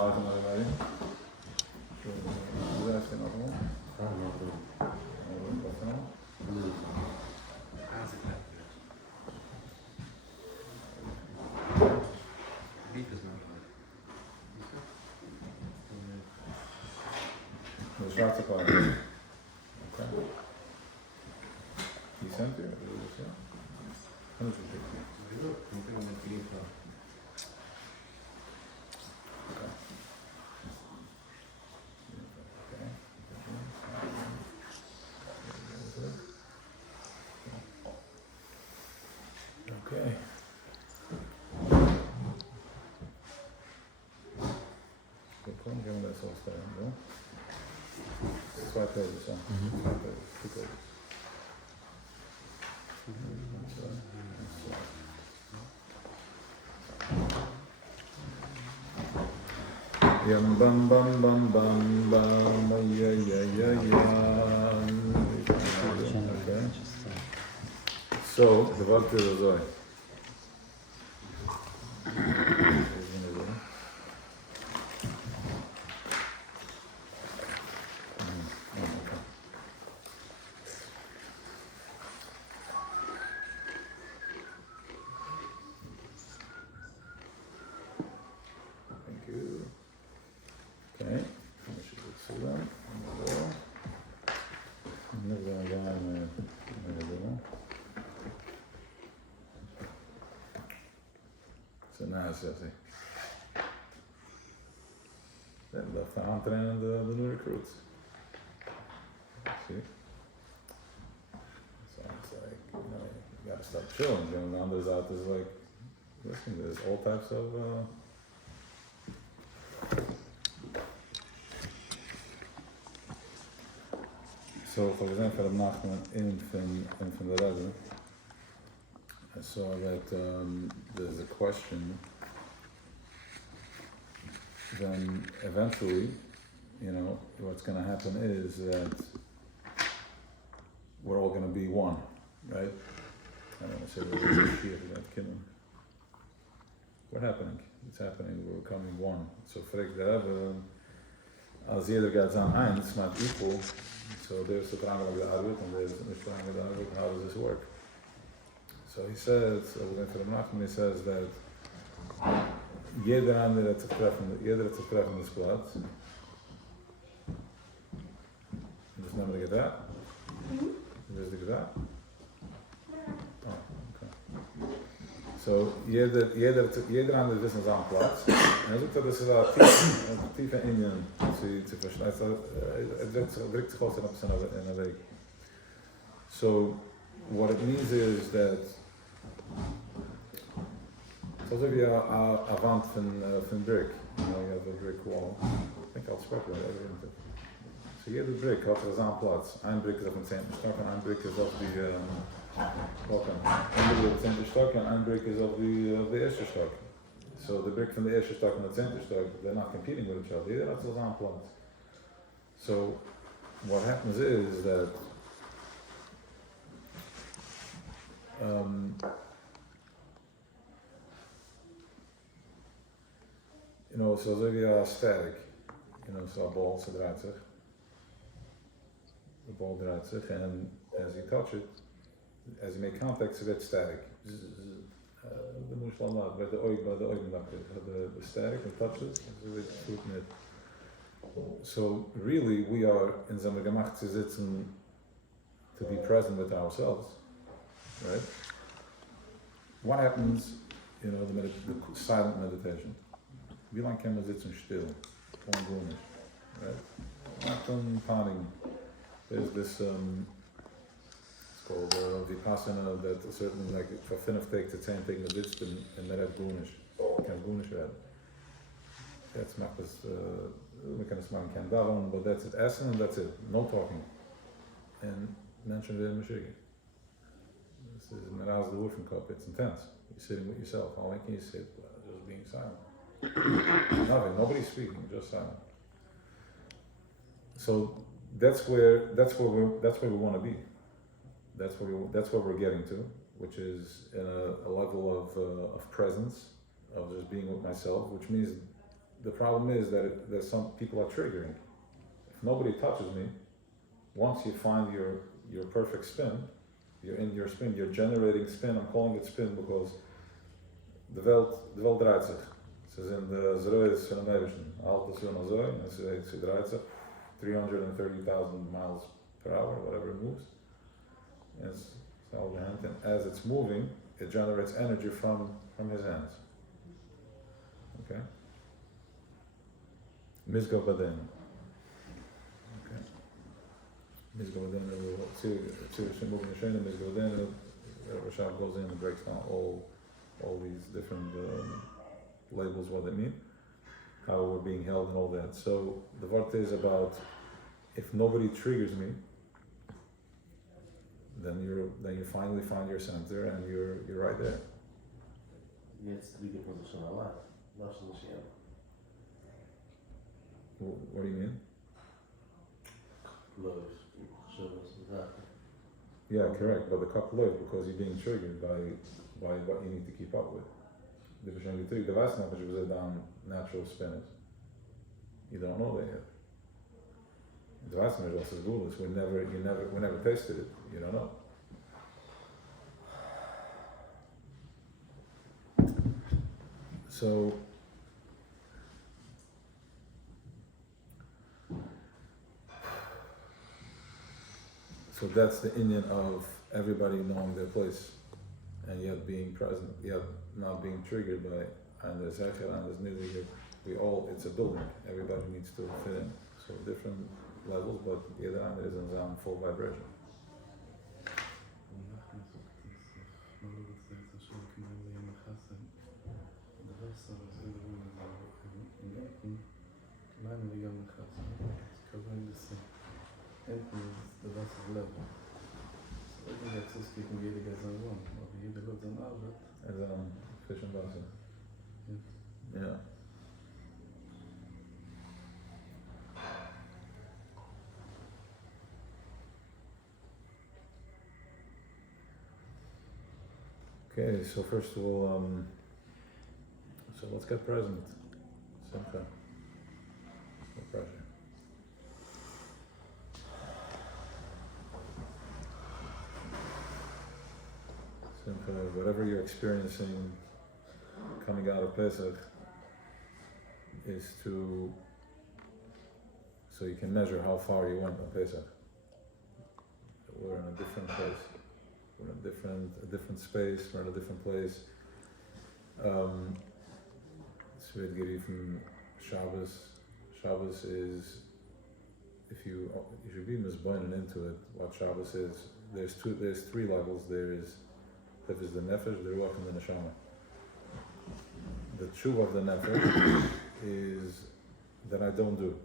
Morgen everybody. Hoe is het nog wel? De zwarte plaat. Oké. Die cent weer? Ja. Dat is het. Okay. Kom, gaan we dat zo stellen, ja? 2 pages, ja. 2 pages, 2 pages. Yam bam bam bam bam bam ya ya ya ya. Okay. So, the word is zo. Dat aantrainen de new recruits. See? Sounds like, you gotta stop chilling. And the others out is like, listen, there's all types of So, for example, I'm not in from the Rebbe. I saw that there's a question. Then eventually, what's going to happen is that we're all going to be one, right? I don't want to say we're that killing. What's happening? It's happening. We're becoming one. So, fragt der Rebbe, als jeder gaat zijn eins, not equal. So there's the triangle gearbeitet and there's the triangle gearbeitet. How does this work? So he says, he says that jeder andere hat sich treffen das Platz. Das nehmen wir gedacht. Das ist gedacht. Oh, okay. So jeder andere ist an seinem Platz. Und er sagt, das ist ein tiefer Indien zu verstehen. Drückt sich aus in der Weg. So what it means is that so wie a Wand von brick, you have a brick wall. I think I'll spread right. So jeder brick hat seinen Platz. Ein brick ist auf dem 10. Stock und ein brick ist auf die ein brick auf dem 10. Stock und ein brick ist auf die erste Stock. So the brick from the erste Stock and the 10. Stock, they're not competing with each other. Jeder hat seinen Platz. So what happens is that so wie static, so a ball, so draait zich. The ball draait zich, and as you touch it, as you make contact, so it's static. The moestal not, by the static, and touches, so it's shooting it. So really, we are in some gemacht zu sitzen, to be present with ourselves, right? What happens, the silent meditation? Wie lang kan man sitzen still? Ongoing, right? Not parting. There's this, it's called Vipassana, that a certain, like, for Finnaf takes the same thing, the discipline, and that has Gunish. Kan Gunish werden. That's not this, we can smaken can daven, but that's it. Essen and that's it. No talking. And mensen weer Mashiach. This is een raas de woordenkop. It's intense. You're sitting with yourself. How long can you sit? Just being silent. Nothing. Nobody's speaking. Just silent. So that's where we want to be. That's where we're getting to, which is a level of presence, of just being with myself, which means the problem is that some people are triggering. If nobody touches me, once you find your perfect spin, you're in your spin, you're generating spin. I'm calling it spin because de Welt draait zich. Ze zijn de zroes van de Eibischen. Altijd zo naar zo, en ze draait zich 330,000 miles per hour, whatever it moves. And as it's moving, it generates energy from his hands. Okay? Mizgo Baden. Okay. Mizgo Baden, Tzir moving the Shana, Mizgo Baden, Rashab goes in and breaks down all these different labels, what they mean, how we're being held and all that. So the Vart is about if nobody triggers me, then you finally find your center and you're right there. Jetzt liege position Allah. What do you mean? Yeah, correct. But the cup lives because you're being triggered by what you need to keep up with. The Vishangi the last number was down natural spin. You don't know that yet. The last number is also we never tasted it. You don't know. So that's the Indian of everybody knowing their place and yet being present, yet not being triggered by and there's Hecher and there's Nidhi. It's a building. Everybody needs to fit in. So different levels, but the other hand is in full vibration. Fish and Wasser. Yeah. Okay, so first of all, so let's get present. Simcha. No pressure. Simcha, whatever you're experiencing coming out of Pesach is so you can measure how far you went on Pesach. We're in a different place. We're in a different space. We're in a different place. Svedgiri from Shabbos. Shabbos is, if you should be misboinen into it, what Shabbos is. There's three levels. There's the nefesh, the ruach, and the neshama. The tshuva of the nefesh is that I don't do.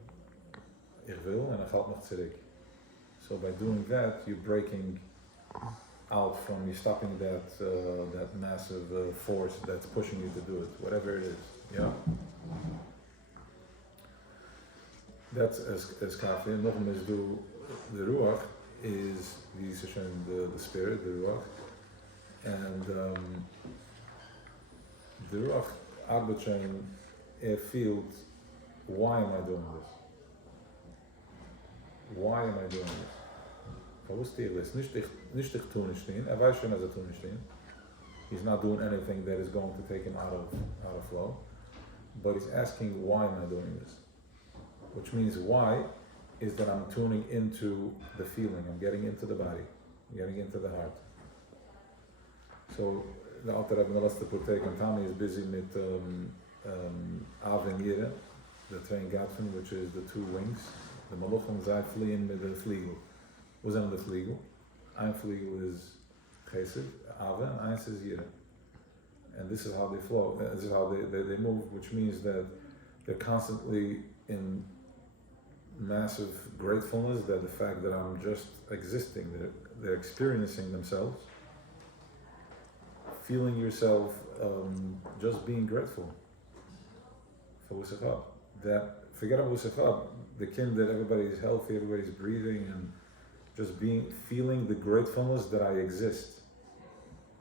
Ich will and ich halt noch zurück. So by doing that, you're breaking out from, you're stopping that massive force that's pushing you to do it, whatever it is. Yeah. That's as kafi. Nog een is do the ruach is the spirit, the ruach, and the ruach arbitration field. Why am I doing this? Why am I doing this? He's not doing anything that is going to take him out of flow, but he's asking, why am I doing this? Which means why is that I'm tuning into the feeling, I'm getting into the body, I'm getting into the heart. So the Alter Rebbe Nalaste Protect and Tami is busy with Av and Yira, the train Gatfen, which is the two wings. The Maluchim zij fliehen with the Fliegel. Who's in the Fliegel? Ein Fliegel is Chesed, Ava, and Eins is Yira. And this is how they flow, this is how they move, which means that they're constantly in massive gratefulness, that the fact that I'm just existing, they're experiencing themselves, feeling yourself just being grateful for Wusachab. That, forget about Wusachab, the kind that everybody is healthy, everybody's breathing, and just feeling the gratefulness that I exist,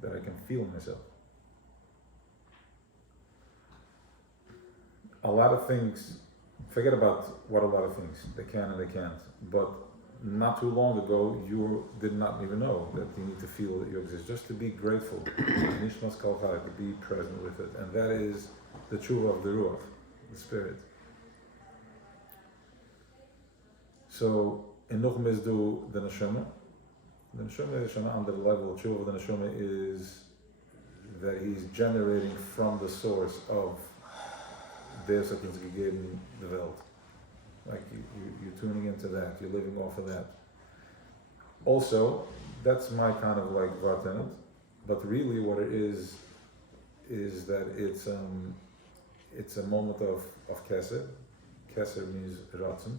that I can feel myself. a lot of things, forget about what a lot of things, they can and they can't, but not too long ago, you did not even know that you need to feel that you exist, just to be grateful, nishmas kol chai, to be present with it, and that is the tshuva of the Ru'ach, the spirit. So, in Nuchem is do the neshama. The neshama is on the level of tshuva of the neshama is that he's generating from the source of Deus hat uns gegeben the Welt. Like you're tuning into that, you're living off of that. Also, that's my kind of like vartenet, but really what it is that it's a moment of keser. Keser means ratzon.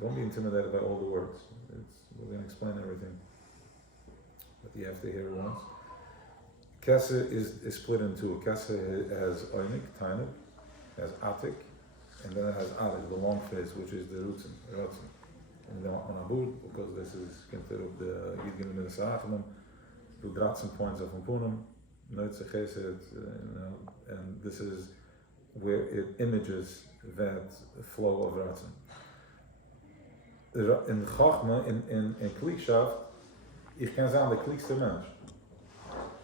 Don't be intimidated by all the words. We're going to explain everything, but you have to hear it once. Keser is split in two. Keser has oinik, tainik, has atik, and then it has atik, the long face, which is the ratzon. And then on abud, because this is considered the yidgin in the sa'achman, the dratzen points of punum, noitze chesed, and this is where it images that flow of ratzon. In Chachma, in Klikshaft, ich kann sein der klickste Mensch.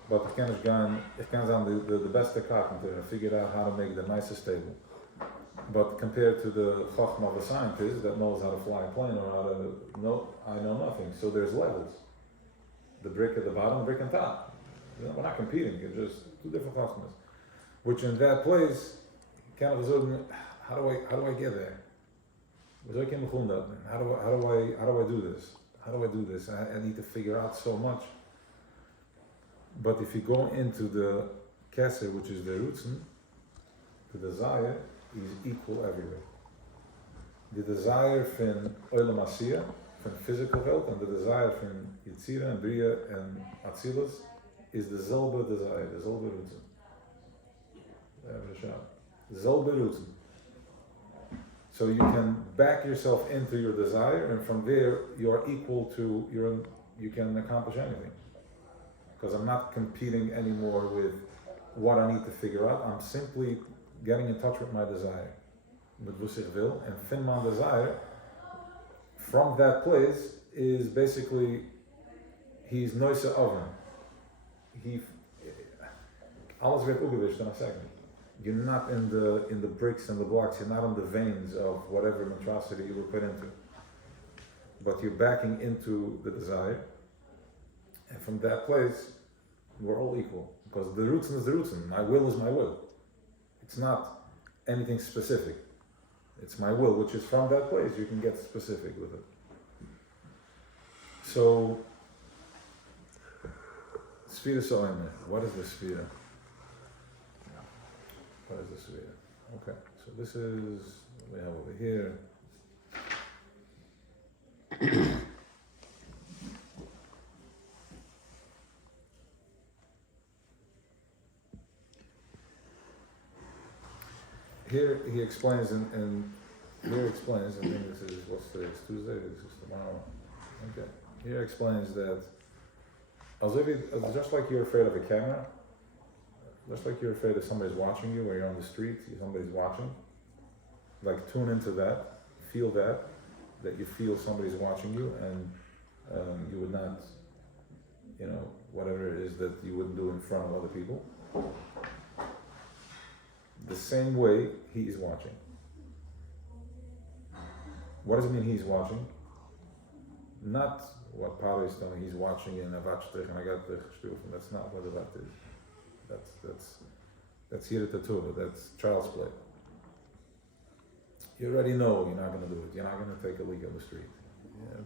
But ich kann sein the best carpenter and figure out how to make the nicest table. But compared to the Chachma of a scientist that knows how to fly a plane or how to know, I know nothing. So there's levels. The brick at the bottom, the brick on top. We're not competing, it's just two different Chachmas. Which in that place, kind of how do I get there? How do I do this? How do I do this? I need to figure out so much. But if you go into the keser, which is the rutzen, the desire is equal everywhere. The desire from olam asiyah, from physical health, and the desire from yitzira and bria and atzilus is the zelbe desire, the zelbe rutzen. Zelbe rutzen. So you can back yourself into your desire, and from there you are equal to you can accomplish anything. Because I'm not competing anymore with what I need to figure out. I'm simply getting in touch with my desire, with was ich will, and fin my desire. From that place is basically he's noise oven. Alles werd opgewischt in a second. You're not in the bricks and the blocks. You're not in the veins of whatever monstrosity you were put into. But you're backing into the desire. And from that place, we're all equal. Because the roots is the roots. My will is my will. It's not anything specific. It's my will, which is from that place. You can get specific with it. So, Sfira Soime. What is the Sfira? What is the Sfira? Okay, so this is what we have over here. Here he explains, and here explains, I think this is, what's today, it's Tuesday, this is tomorrow. Okay, here explains that, just like you're afraid of a camera, just like you're afraid if somebody's watching you, or you're on the street, somebody's watching, like tune into that, feel that you feel somebody's watching you, and you would not, whatever it is that you wouldn't do in front of other people. The same way he is watching. What does it mean he's watching? Not what Paro is telling me, he's watching in Avatstrich and I got the gespielt. That's not what Avat is. That's here at the Torah, that's child's play. You already know you're not going to do it. You're not going to take a leak on the street.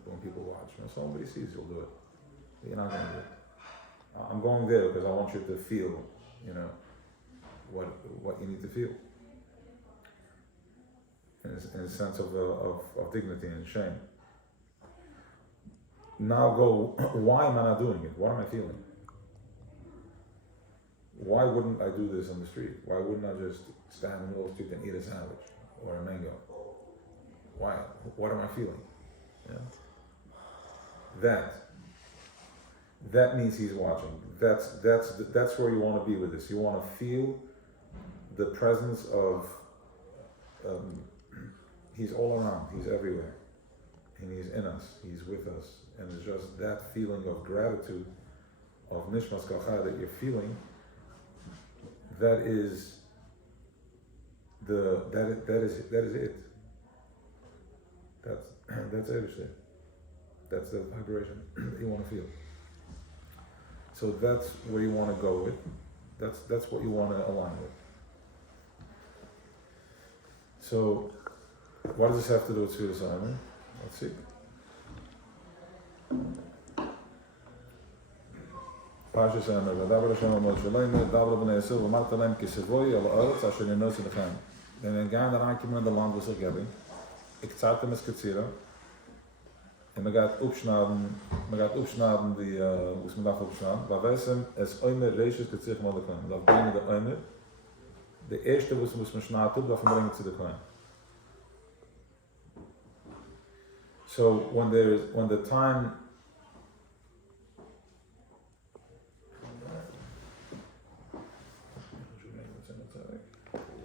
When people watch. When somebody sees you'll do it. But you're not going to do it. I'm going there because I want you to feel, what you need to feel. In a sense of dignity and shame. Now go, why am I not doing it? What am I feeling? Why wouldn't I do this on the street? Why wouldn't I just stand in the middle of the street and eat a sandwich or a mango? Why? What am I feeling? That means he's watching. That's where you want to be with this. You want to feel the presence of He's all around, he's everywhere. And he's in us, he's with us. And it's just that feeling of gratitude, of Nishmas Kalchai that you're feeling, that is it. That's everything. That's the vibration that you want to feel. So that's where you want to go with. That's what you want to align with. So, what does this have to do with Sfiras Simon? Let's see. Parshas Emor, V'daber Hashem al Moshe Leimah, Daber b'nei Yisrael, v'marta lehem ki sevoy al ha'aretz asher ninos lechem. En een gaan aankomen in de land was ik hebben. Ik zat hem eens katsira. En me gaat opschnaden die, hoe is me dat opschnaden? Waar wij zijn, is oimer reisjes katsir mal lechem. Dat brengen de oimer. De eerste was me schnaden op, dat brengen ze de klein. So when the time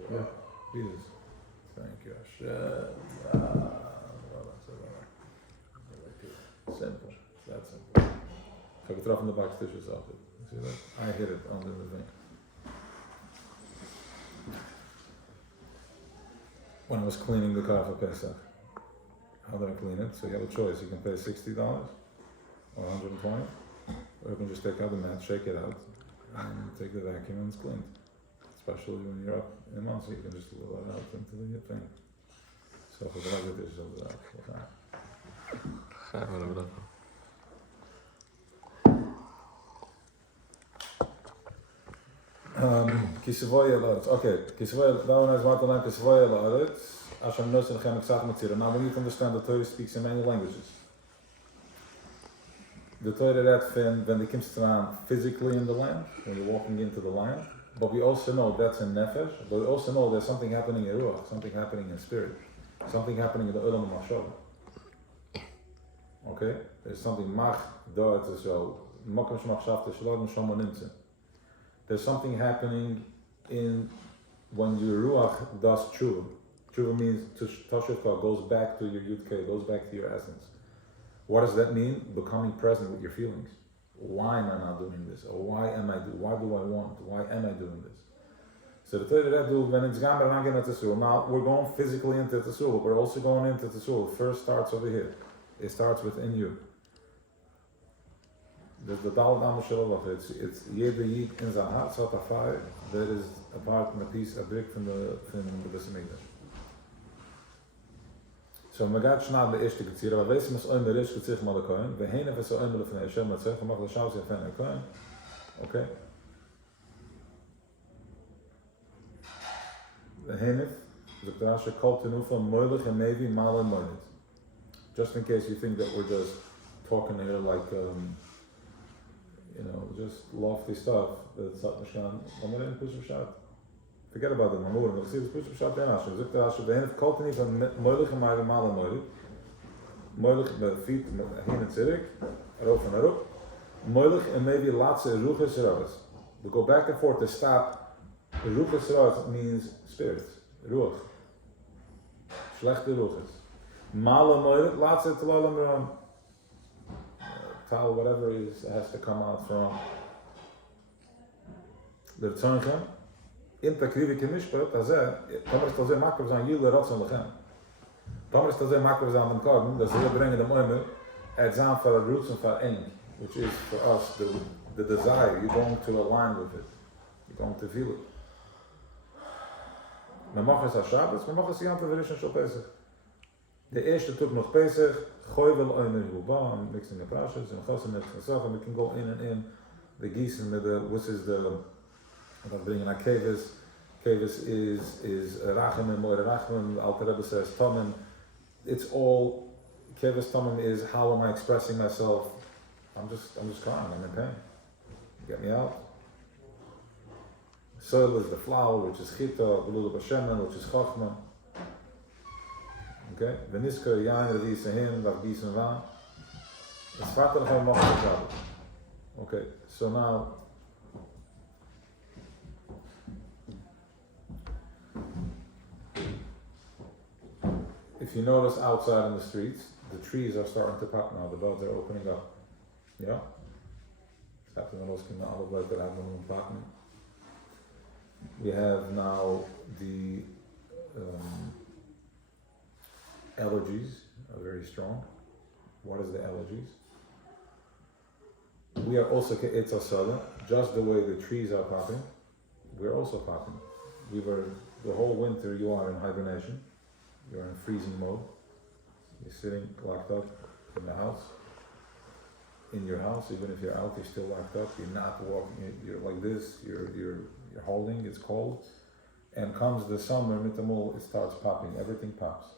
yeah, Jesus. Thank you, Hashem. Simple. That's simple. Ga ik eraf in de bak tussen altijd. See that? I hit it under the thing. When I was cleaning the car for Pesach. How do I clean it? So you have a choice. You can pay $60 or $120, or you can just take out the mat, shake it out, and take the vacuum and it's cleaned. Especially when you're up in a month, so you can just let it out into the thing. So for the other dishes over that. Kisavoy Elaretz. Okay, Kisavoy, that one is Matalan Kisavoy Elaretz. Now we need to understand the Torah speaks in many languages. The Torah that when the comes around physically in the land, when you're walking into the land, but we also know that's in Nefesh, but we also know there's something happening in Ru'ach, something happening in spirit, something happening in the Olam HaMashal. Okay? There's something mach, dort, so, makom shmachshavte, shalom shama nimtze. There's something happening in when your Ru'ach does tshuva. Tshuva means Tashuvka goes back to your Yud-K, goes back to your essence. What does that mean? Becoming present with your feelings. Why am I not doing this? Or why do I want? Why am I doing this? So the Torah that do when it's gone into Tzul. Now we're going physically into Tzul, but we're also going into Tzul. First starts over here. It starts within you. There's the Daled Am Shalom. It's Yeda Yid in Zahat Sot Afar. That is a part and a piece, a brick from the Besamigdash. So Magat Shnad the Ishti Katsira, Vesim is Oimer Ish Katsich Malakoin, Vehenef is Oimer Lefnei Hashem Matzech, Mach Lashav Zefen Ekoin. Okay? Vehenef, Zuktarasha Kol Tenufa, Moilich and Mevi, Mala Moinit. Just in case you think that we're just talking here like, just lofty stuff, that's Sat Mashkan, Omer Push Shat. Forget about the Amur. We see this push shot there. So look there. So the hand of Koltani from Moilich and Mala Moilich. Moilich with feet, hin and tzedek, rof and arop. Moilich and maybe latze ruches roves. We go back and forth to stop. Ruches roves means spirit, ruach. Schlechte ruches. Mala Moilich latze tlalam ram. Tal whatever has to come out from the tzoncha. In takrivi kemishpat, Tomer ist also makro sein Yile Ratzon Lechem. Tomer ist also makro sein dem Korben, dass wir bringen dem Oimer, Zahn for the roots and for Eng, which is for us the desire. You're going to align with it. You're going to feel it. Memachas HaShabbos, Memachas Yom Tov Rishon Shel Pesach. The eerste took noch Pesach, Choyvel Oimer Huba, I'm mixing the prashas, and Chosim Etzchasach, and we can go in, the Gießen with which is the, I'm bringing a Kevis. Kevis is Rachamim, Moir Rachamim, Alter Rebbe says Tomim. It's all, Kevis Tomim is how am I expressing myself? I'm just crying, I'm in pain. Get me out. Soil is the flower, which is Chita, Belulu Bashemen, which is Chochma. Okay? Veniska, Yain, Revi Sehin, Vav Gießen Van. It's Vater Chom Moch Shabbat. Okay, so now, If you notice outside in the streets, the trees are starting to pop now, the buds are opening up. Yeah? We have now the allergies are very strong. What is the allergies? We are also ke'etzasada, just the way the trees are popping, we're also popping. The whole winter you are in hibernation, you're in freezing mode, you're sitting locked up in the house, in your house, even if you're out, you're still locked up, you're not walking, you're like this, you're holding, it's cold, and comes the summer, mitamul, it starts popping, everything pops.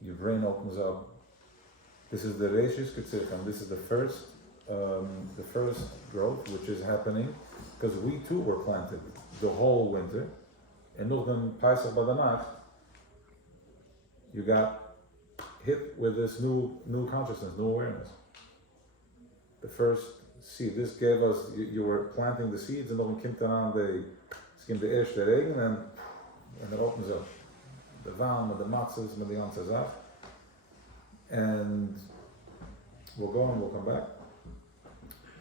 Your brain opens up. This is the Reishis Ketzirkan, this is the first growth which is happening, because we too were planted the whole winter, and then Paisach Badanach, you got hit with this new consciousness, new awareness. The first seed, this gave us, you were planting the seeds, and then came down the eerste regen, and it opens up. The Vam, the Matzahs, the Yantzazach, and we'll go and we'll come back.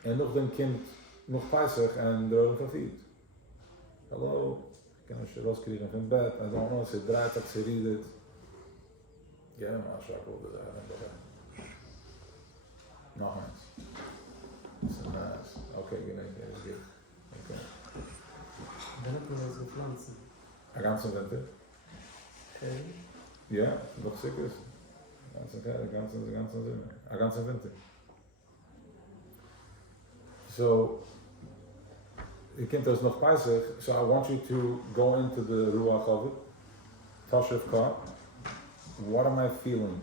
En nog dan komt nog Pesach en de Rode Verfiet. Hallo, ik kan als je loskrijgen van bed, I don't know, ze draait dat, ze read it. Ja, maar ik wilde daar. Nog eens. Dat is een nice. Oké, dat is goed. Oké. Dan heb je deze pflanzen. Een ganze winter. Ja, nog zeker is. Een ganze winter. So, you can't there's no Pesach, so I want you to go into the Ru'ach of it, Tashav Ka. What am I feeling?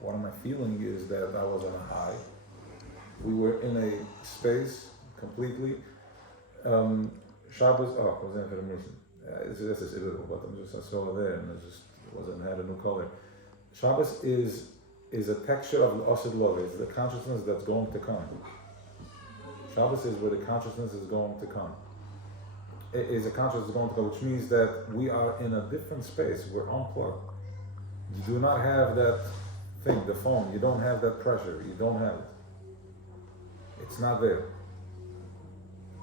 What am I feeling is that I was on a high. We were in a space completely. Shabbos, was in for the mission. This is irritable, but I saw it there and it had a new color. Shabbos is a texture of the Osid Love, it's the consciousness that's going to come. Shabbos is where the consciousness is going to come. It is a consciousness going to go, which means that we are in a different space. We're unplugged. You do not have that thing, the phone. You don't have that pressure. You don't have it. It's not there.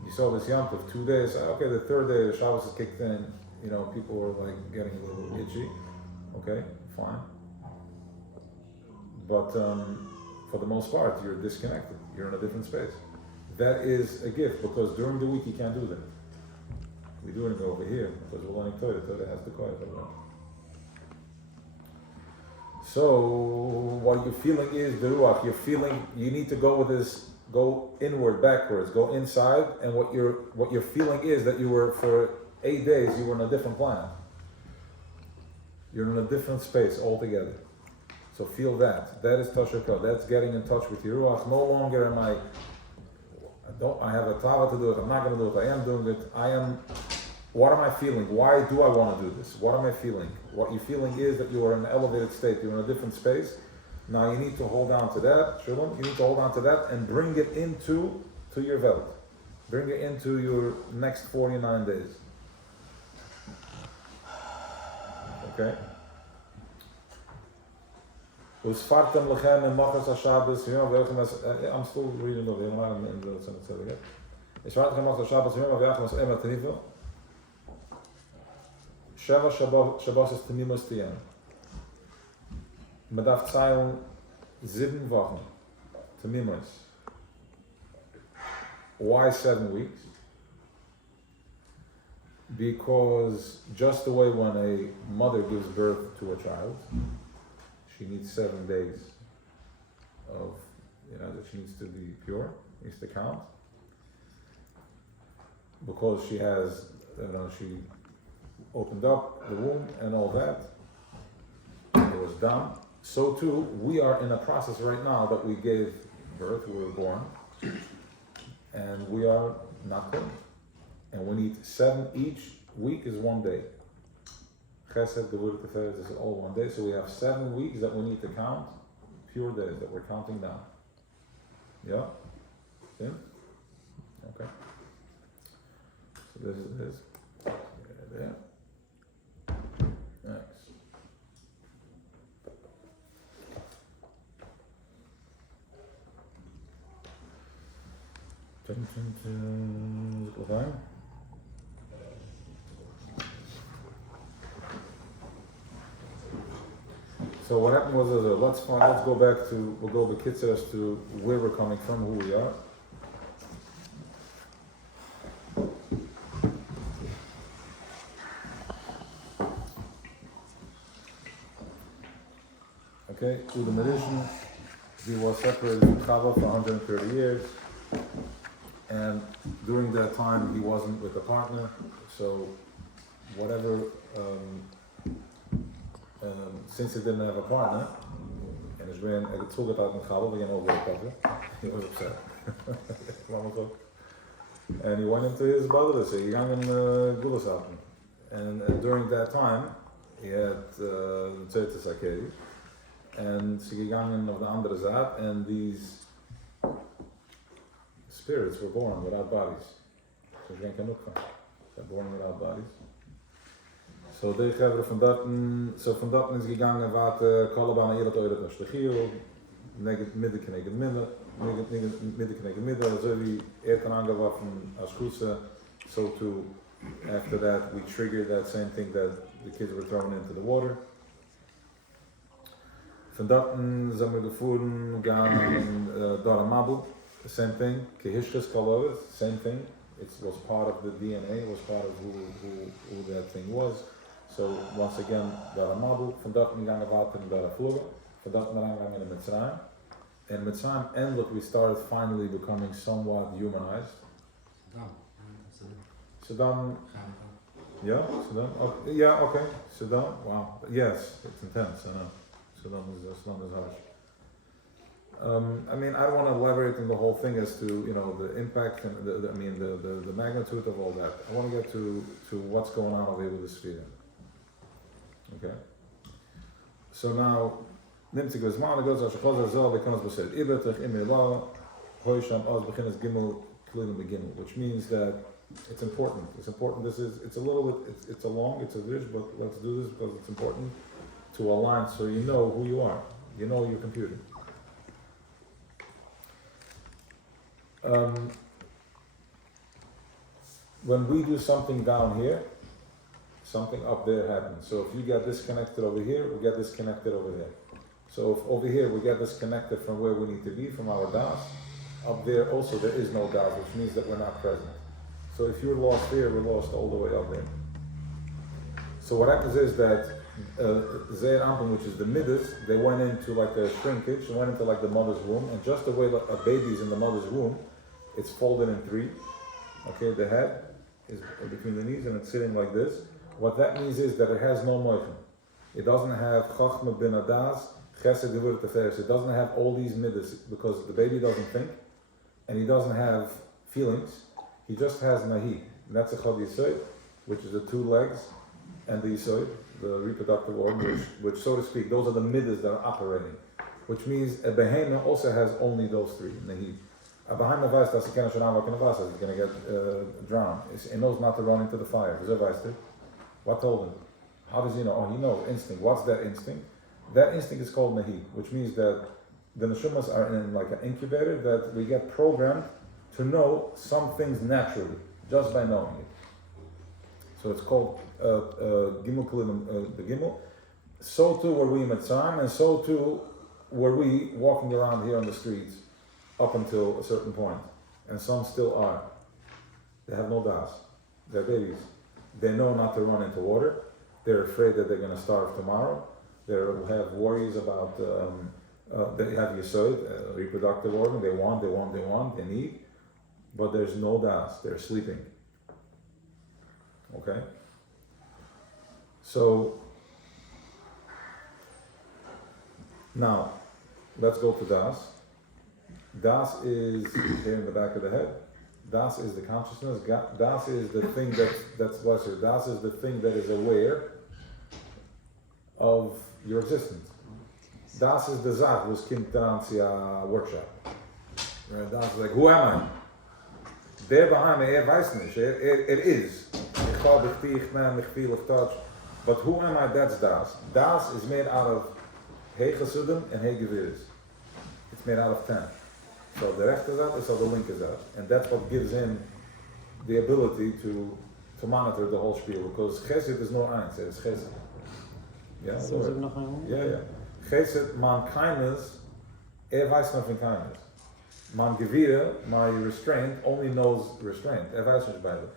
You saw this Yom Tov, 2 days. Okay, the third day the Shabbos is kicked in. People were like getting a little itchy. Okay, fine. But for the most part, you're disconnected. You're in a different space. That is a gift, because during the week you can't do that. We do it over here because we're learning Torah. Torah has the Torah. So what you're feeling is the Ru'ach. You're feeling you need to go inward, backwards, go inside, and what you're feeling is that you were for 8 days you were in a different planet. You're in a different space altogether. So feel that. That is Tashaka. That's getting in touch with your Ru'ach. No longer am I have a tava to do it, I'm not going to do it, I am doing it, what am I feeling? Why do I want to do this? What am I feeling? What you're feeling is that you are in an elevated state, you're in a different space. Now you need to hold on to that, Shalom, you need to hold on to that and bring it into your Veld. Bring it into your next 49 days. Okay? I'm still reading over here. Sheva Shabbos is Tenimus Tiyam. Man darf zählen 7 Wochen. Tenimus. Why 7 weeks? Because just the way when a mother gives birth to a child, she needs 7 days of, that she needs to be pure, needs to count. Because she has, she opened up the womb and all that, it was done. So too, we are in a process right now that we gave birth, we were born, and we are not born. And we need 7, each week is 1 day. Chesed, Gevurah, Tiferet is all 1 day, so we have 7 weeks that we need to count, pure days that we're counting down. Yeah? Yeah? Okay. So this is this. There. Next. So what happened was, let's go back to, we'll go b'kitzur as to where we're coming from, who we are. Okay, to the magician, he was separated from Chava for 130 years, and during that time he wasn't with a partner, so whatever, since he didn't have a partner, and his man had told about Chava, again over he was upset. And he went into his brother, so he hung in Gulas, and during that time he had Tzertis Akedi. And sie gegangen auf the andere Zaat, and these spirits were born without bodies. So geen kan ook gaan. They're born without bodies. So they hebben van dat is gegangen wat Kalaban eerder uit het Stegio, midden knegen midden, so we kan aangeworfen als Kusa. So too, after that we triggered that same thing that the kids were thrown into the water. Van dat zijn we gevoerd gaan door Mabel, the same thing. Kehishkas Kalovis, same thing. It was part of the DNA, was part of who that thing was. So once again, door Mabel. Van dat gaan we water door Vlogen. Van dat gaan we in Mitzrayim. And Mitzrayim ended, we started finally becoming somewhat humanized. Saddam. Yeah, Saddam. Okay. Yeah, okay. Saddam. Wow. Yes, it's intense. I know. Saddam is harsh. I mean, I don't want to elaborate on the whole thing as to, you know, the impact and the magnitude of all that. I want to get to what's going on over here with the Sphere. Okay. So now, nimmt sich das Mal, goes as Chazer Zal, becomes Based. Ibetach Imela, Hoisham Az Beginnes Gimel Klilim Begin, which means that it's important. It's important. It's a little bit, it's a vish, but let's do this because it's important to align so you know who you are. You know your computer. When we do something down here, something up there happens. So if you get disconnected over here, we get disconnected over there. So if over here we get disconnected from where we need to be, from our das, up there also there is no das, which means that we're not present. So if you're lost here, we're lost all the way up there. So what happens is that Zeir Ampin, which is the middas, they went into like a shrinkage, they went into like the mother's womb, and just the way that a baby is in the mother's womb, it's folded in three. Okay, the head is between the knees and it's sitting like this. What that means is that it has no moichin. It doesn't have chachma bin adas, chesed gevur teferes. It doesn't have all these middas because the baby doesn't think, and he doesn't have feelings. He just has nahi. And that's a chad yisoid, which is the two legs, and the yisoid, the reproductive organ, which so to speak, those are the middas that are operating. Which means a behema also has only those three, nahi. A behema weiß, dass he cannot walk in the Wasser, he's going to get drowned. He knows not to run into the fire. What told him? How does he know? Oh, he knows, instinct. What's that instinct? That instinct is called nahi, which means that the neshumas are in like an incubator, that we get programmed to know some things naturally, just by knowing it. So it's called Gimel Kulim, the Gimel. So too were we in Mitzrayim, and so too were we walking around here on the streets up until a certain point. And some still are. They have no das. They're babies. They know not to run into water. They're afraid that they're going to starve tomorrow. They have worries about, they have yesod, reproductive organ. They want, they need. But there's no das. They're sleeping. Okay? So, now, let's go to das. Das is here in the back of the head. Das is the consciousness. Das is the thing that's lesser. Das is the thing that is aware of your existence. Das is the Zach, was Kim Tansia workshop. Right? Das is like, who am I? There behind me, weiß nicht. It is. But who am I? That's Das. Das is made out of Hey Chasudim and Hey Geviris. It's made out of 10. So the rechte zat is the linker zat. And that's what gives him the ability to monitor the whole spiel, because chesed is no eins, it is chesed. Yeah, Soll ich noch einmal? yeah. Chesed, man kindness, weiß noch von kindness. Man gewirr, my restraint, only knows restraint. Weiß nicht beide.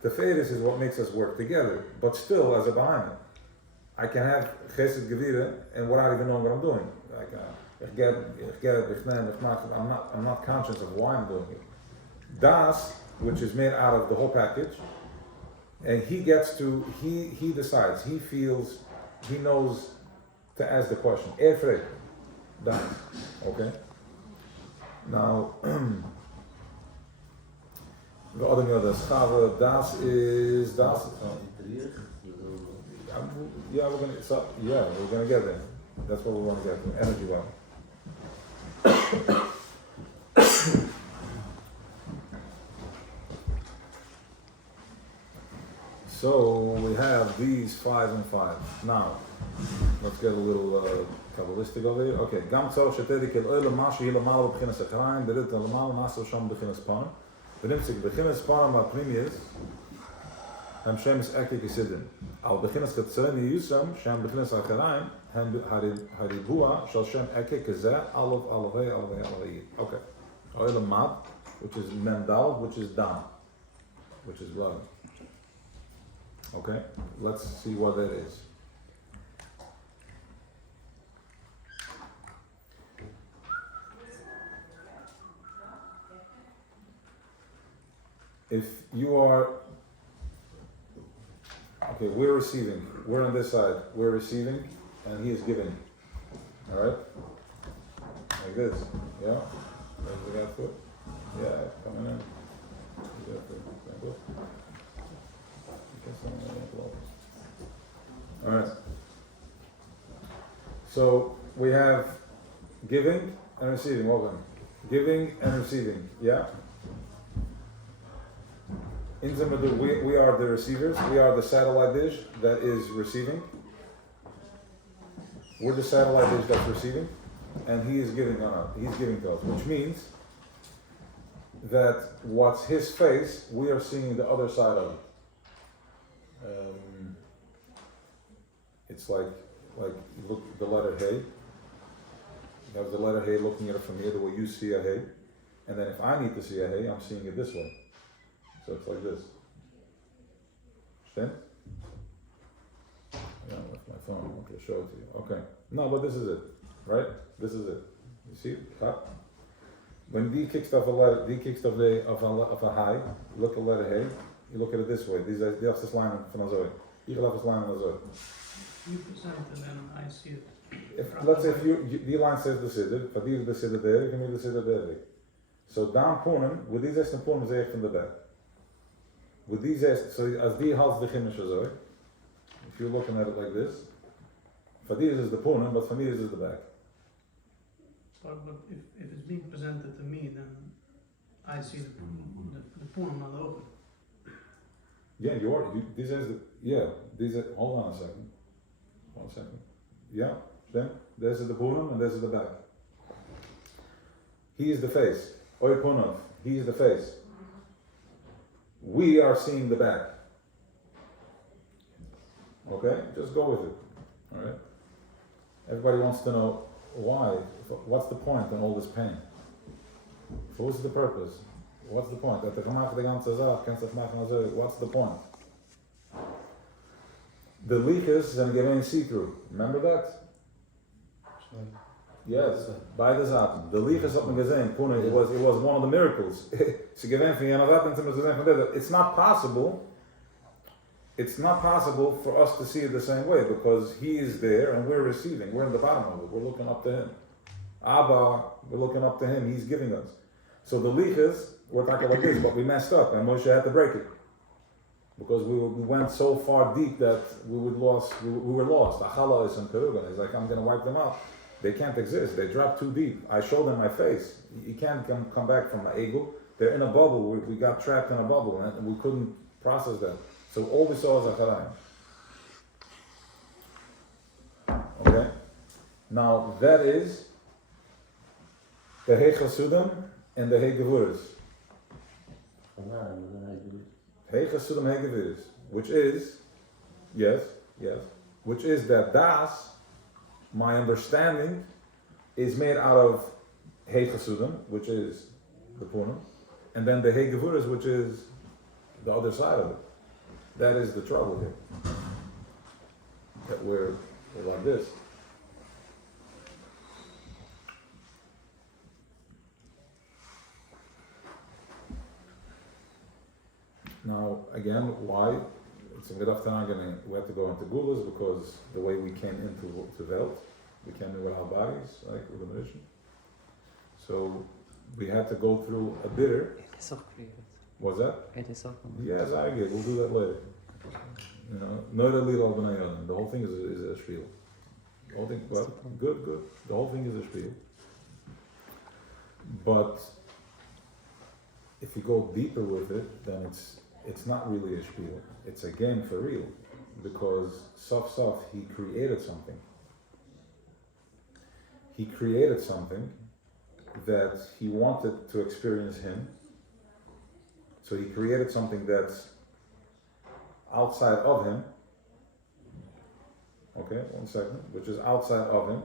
The Teferis is what makes us work together, but still as a behind it. I can have chesed gewirr and without even knowing what I'm doing. Like, ich get it, ich nehm, ich mach it. I'm not conscious of why I'm doing it. Das, which is made out of the whole package, and he decides, he feels, he knows to ask the question. Fragt. Das. Okay? Now, the other one, the schave, das is, das. Yeah, we're gonna get there. That's what we want to get to, energy wise. So we have these 5 and 5. Now, let's get a little Kabbalistic over here. Okay, Gam tzor shetedi kel oil mashi hila malo b'chinas acharayim, the rit malo naso sham b'chinas panim. The nimsik b'chinas panim ha-primius, hem shemis eki kisidim. Al b'chinas katzoin yusam, shem b'chinas acharayim, hem haribua shal shem eki kizeh, alav alavei alavei alavei. Okay, oil mad, which is mendal, which is dam, which is blood. Okay, let's see what that is. If you are, okay, we're receiving, we're on this side, we're receiving, and he is giving. Alright? Like this, yeah? There's the guy foot. Yeah, coming in. Alright. So we have giving and receiving. Welcome. Giving and receiving. Yeah? In Zimbabwe, we are the receivers. We are the satellite dish that is receiving. We're the satellite dish that's receiving. And he is giving on us. He's giving to us. Which means that what's his face, we are seeing the other side of it. It's like you look at the letter Hey. You have the letter Hey looking at it from here, the way you see a Hey. And then if I need to see a Hey, I'm seeing it this way. So it's like this. Understand? Yeah, I left my phone. I want to show it to you. Okay. No, but this is it. Right? This is it. You see? Cut. When D kicks off a letter, D kicks off a high, look at the letter Hey, you look at it this way. Die eerste line van zo. Hier gaat de line van zo. You present it and I see it. Let's say if the line says the siddur, but these the siddur there, you can make the siddur there. So down punen, with these eerste punen zeg from the back. With these so as die hals the chimish zo. If you're looking at it like this, for these is the punen, but for me this is the back. But if it's being presented to me, then I see the punem not open. Yeah, this is hold on a second. 1 second. Yeah, then this is the punem and this is the back. He is the face. Oy punem, he is the face. We are seeing the back. Okay, just go with it. Alright? Everybody wants to know why. What's the point in all this pain? What's the purpose? What's the point? What's the point? The lichas and given see-through. Remember that? Yes, by the Zaten. The lichas hat man gesehen. It was one of the miracles. It's not possible. It's not possible for us to see it the same way because he is there and we're receiving. We're in the bottom of it. We're looking up to him. Abba, we're looking up to him. He's giving us. So the lichas, we're talking like this, but we messed up and Moshe had to break it. Because we went so far deep that we were lost. Achala is in Peruga. He's like, I'm going to wipe them out. They can't exist. They dropped too deep. I showed them my face. You can't come back from my ego. They're in a bubble. We got trapped in a bubble and we couldn't process that. So all we saw is Acharayim. Okay? Now that is the Heichel Sudam and the Hey Gevuras. Hey, Hey Chasudim, Hey Gevuras, which is, yes, which is that Das, my understanding, is made out of Hey Chasudim, which is the Punim, and then the Hey Gevuras, which is the other side of it. That is the trouble here. That we're like this. Now, again, why? It's a Gedaf Tanagane, we had to go into Gulas because the way we came into the Welt, we came in with our bodies, like illumination. So we had to go through a bitter. What's that? Yes, I get. We'll do that later. You know, not a little b'nayon. The whole thing is a spiel. The whole thing, but good. The whole thing is a spiel. But if you go deeper with it, then it's not really a spiel. It's a game for real, because Sof he created something. He created something that he wanted to experience him. So he created something that's outside of him. Okay, 1 second, which is outside of him.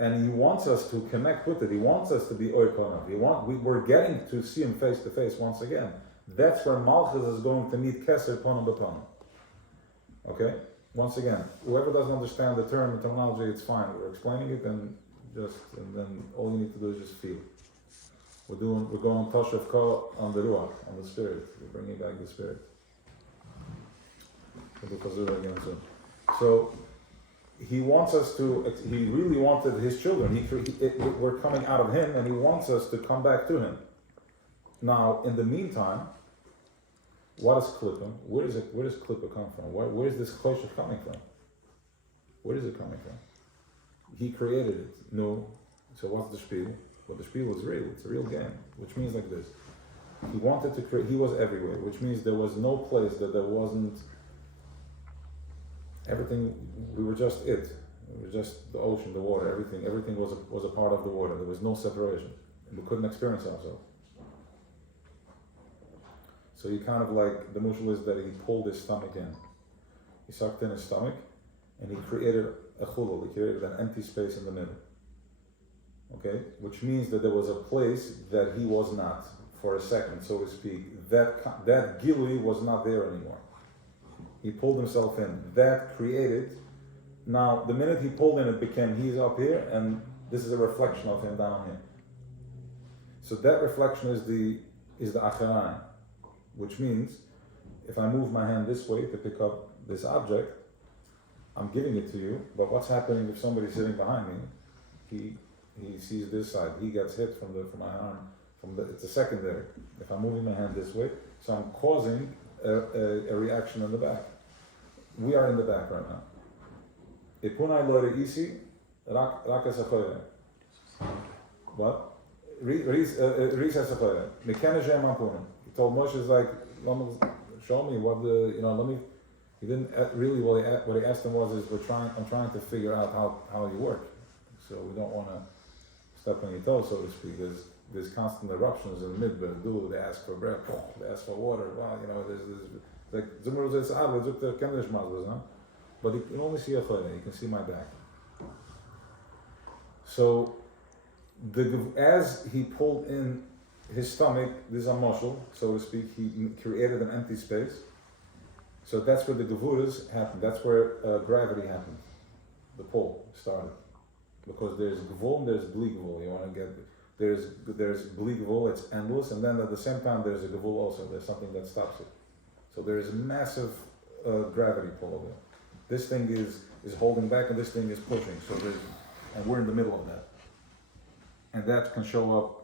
And he wants us to connect with it. He wants us to be oikonav. We're getting to see him face to face once again. That's where Malchus is going to meet Keser Ponim B'Ponim. Okay? Once again, whoever doesn't understand the term, the terminology, it's fine. We're explaining it and then all you need to do is just feel. We're going Toshav Ko on the Ru'ach, on the spirit. We're bringing back the spirit. We'll do Chazura again soon. So, he wants us to, he really wanted his children. We're coming out of him and he wants us to come back to him. Now, in the meantime, what is Klippa? Where does Klippa come from? Where is this Choshev coming from? Where is it coming from? He created it. No. So what's the spiel? Well, the spiel is real. It's a real game. Which means like this. He wanted to create, he was everywhere. Which means there was no place that there wasn't everything. We were just it. We were just the ocean, the water, everything was a part of the water. There was no separation. And we couldn't experience ourselves. So he kind of like, the mushal is that he pulled his stomach in. He sucked in his stomach and he created a chulul, he created an empty space in the middle. Okay? Which means that there was a place that he was not for a second, so to speak. That gilui was not there anymore. He pulled himself in. That created, now the minute he pulled in, it became he's up here and this is a reflection of him down here. So that reflection is the acharayim. Which means, if I move my hand this way to pick up this object, I'm giving it to you, but what's happening if somebody's sitting behind me? He sees this side, he gets hit from my arm, it's a secondary. If I'm moving my hand this way, so I'm causing a reaction in the back. We are in the back right now. Ipunai lo re'isi, rak esachoyre. What? Ris esachoyre. Mekene shem ampunim. He told Moshe, like, show me what he didn't really, what he asked him was, I'm trying to figure out how you work. So we don't want to step on your toes, so to speak. There's constant eruptions in the midbar. They ask for bread, they ask for water. Well, there's but you can only see a chayre, you can see my back. So, as he pulled in his stomach, this is a muscle, so to speak, he created an empty space. So that's where the gevuras happened. That's where gravity happened. The pull started. Because there's gvul and there's bli gvul. You want to get, there's bli gvul, it's endless, and then at the same time there's a gvul also. There's something that stops it. So there is a massive gravity pull over. This thing is holding back and this thing is pushing. And we're in the middle of that. And that can show up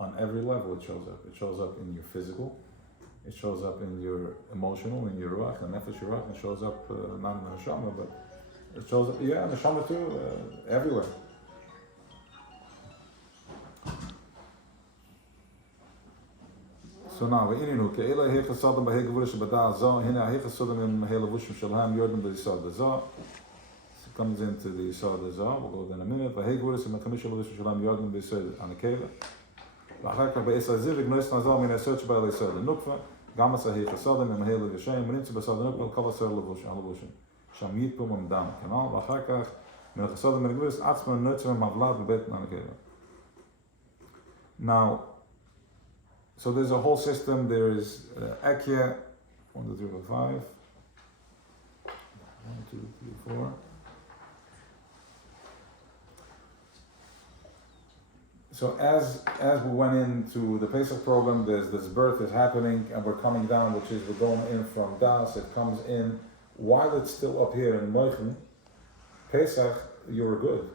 on every level. It shows up. It shows up in your physical. It shows up in your emotional, in your ruach, the nefesh ruach. It shows up not in the neshama, but it shows up, in the neshama too, everywhere. So now, ve'ininu ke'ela hechasadim b'hei gevurish b'da zo, hine hechasadim in hei levushim shalham yordim b'yisod zo. Comes into the yisod zo. We'll go there in a minute. B'hei gevurish b'chamisha levushim shalham yordim b'yisod anakeva. ואחר כך בעשר זיווג נויס נזל מן הסרט שבא ליסוד לנוקפה, גם הסהיר חסודם, ממהל לגשם, ונמצא בסוד לנוקפה, כל הסר הלבושים. שם יתפום ומדם, כנ"ל, ואחר כך מן החסודם מן הגבוס, עצמו נוצר מבלד בבית ננקבה. Now, so there's a whole system. There's Ekya, 1, 2, 3, 4, 5. 1, 2, 3, 4. So as we went into the Pesach program, there's this birth is happening, and we're coming down, which is we're going in from Das. It comes in while it's still up here in Moichen. Pesach, you're good.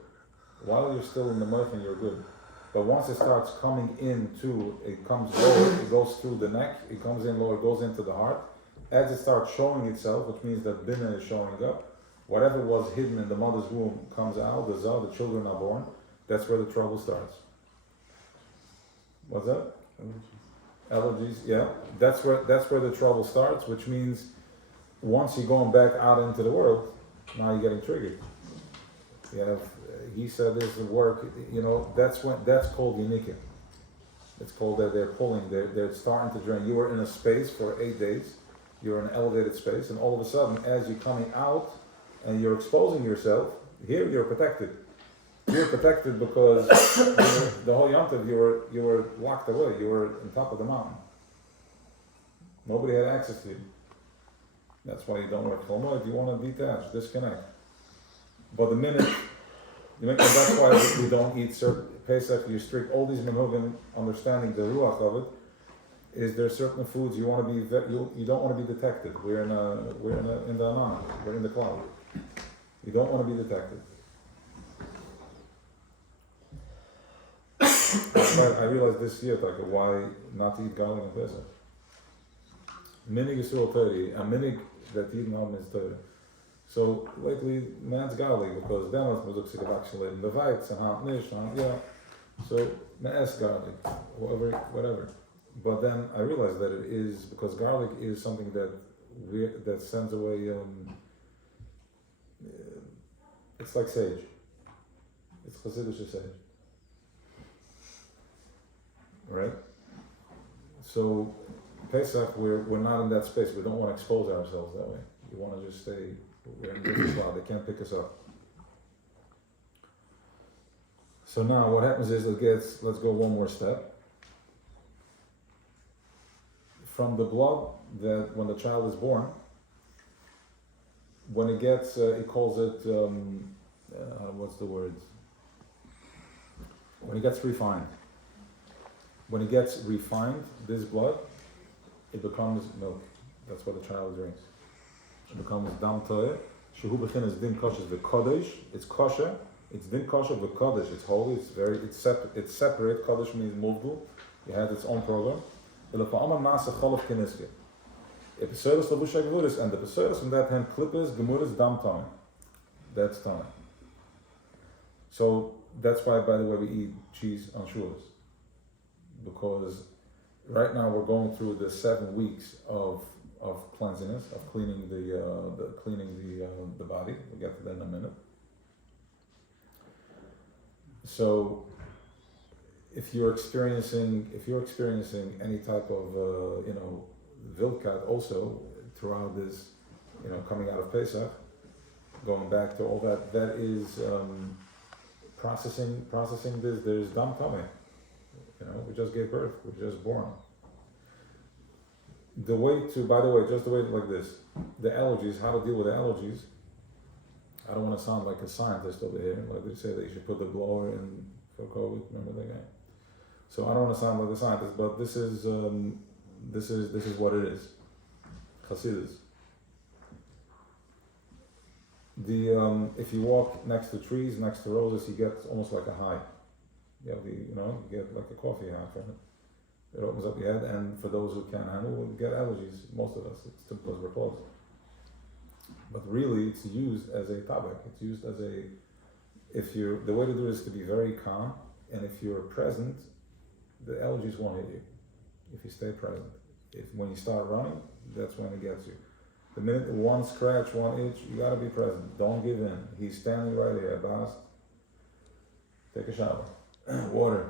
While you're still in the Moichen, you're good. But once it starts coming into, it comes lower, it goes through the neck, it comes in lower, it goes into the heart. As it starts showing itself, which means that Bina is showing up, whatever was hidden in the mother's womb comes out, the Zah, the children are born, that's where the trouble starts. What's that? Allergies, yeah. That's where the trouble starts, which means once you're going back out into the world, now you're getting triggered. You have, he said this is work, that's called Yunikim. It's called that they're pulling, they're starting to drain. You were in a space for 8 days, you're in an elevated space, and all of a sudden, as you're coming out and you're exposing yourself, here you're protected. You're protected because the whole Yom Tov you were locked away, you were on top of the mountain. Nobody had access to you. That's why you don't wear chol. If you want to detach, disconnect. But the minute that's why we don't eat certain Pesach. You strict all these menhugim, understanding the ruach of it. Is there certain foods you want to be? You don't want to be detected. We're in the anana. We're in the cloud. You don't want to be detected. I realized this year, why not to eat garlic in Pesach. Minig Yisrael Torah, a minig that eating on is Torah. So lately, man's garlic because then it's muzuk sikavakshal in the vibes and hand nish and yeah. So me'es garlic, whatever. But then I realized that it is because garlic is something that sends away. It's like sage. It's Hasidic sage. Right? So Pesach, we're not in that space. We don't want to expose ourselves that way. We want to just stay. We're in the cloud. They can't pick us up. So now what happens is let's go one more step. From the blood that when the child is born, when it gets, it calls it, what's the word? When it gets refined. When it gets refined, this blood, it becomes milk. That's what the child drinks. It becomes dam toeh. Shehu bechin is din kosher v'kodesh. It's kosher. It's din kosher v'kodesh. It's holy. It's separate. Kodesh means muvdu. It has its own program. If the peseres labusha gemuris and the peseres from that hand klippes gemuris dam toeh. That's toeh. So that's why, by the way, we eat cheese on shulas. Because right now we're going through the 7 weeks of cleanliness, of cleaning the body. We'll get to that in a minute. So if you're experiencing any type of vilkat also throughout this, coming out of Pesach, going back to all that is processing this. There's dam tameh. We just gave birth, we're just born. Just the way like this, the allergies, how to deal with the allergies. I don't want to sound like a scientist over here, like they say that you should put the blower in for COVID, remember that guy? So I don't want to sound like a scientist, but this is what it is. Chassidus. If you walk next to trees, next to roses, you get almost like a high. You get like a coffee high from it. It opens up your head, and for those who can't handle, will get allergies. Most of us, it's because we're closed. But really, it's used as a tabak. It's used as the way to do it is to be very calm, and if you're present, the allergies won't hit you. If you stay present. When you start running, that's when it gets you. The minute one scratch, one itch, you gotta be present. Don't give in. He's standing right here, Abbas. Take a shower. Water.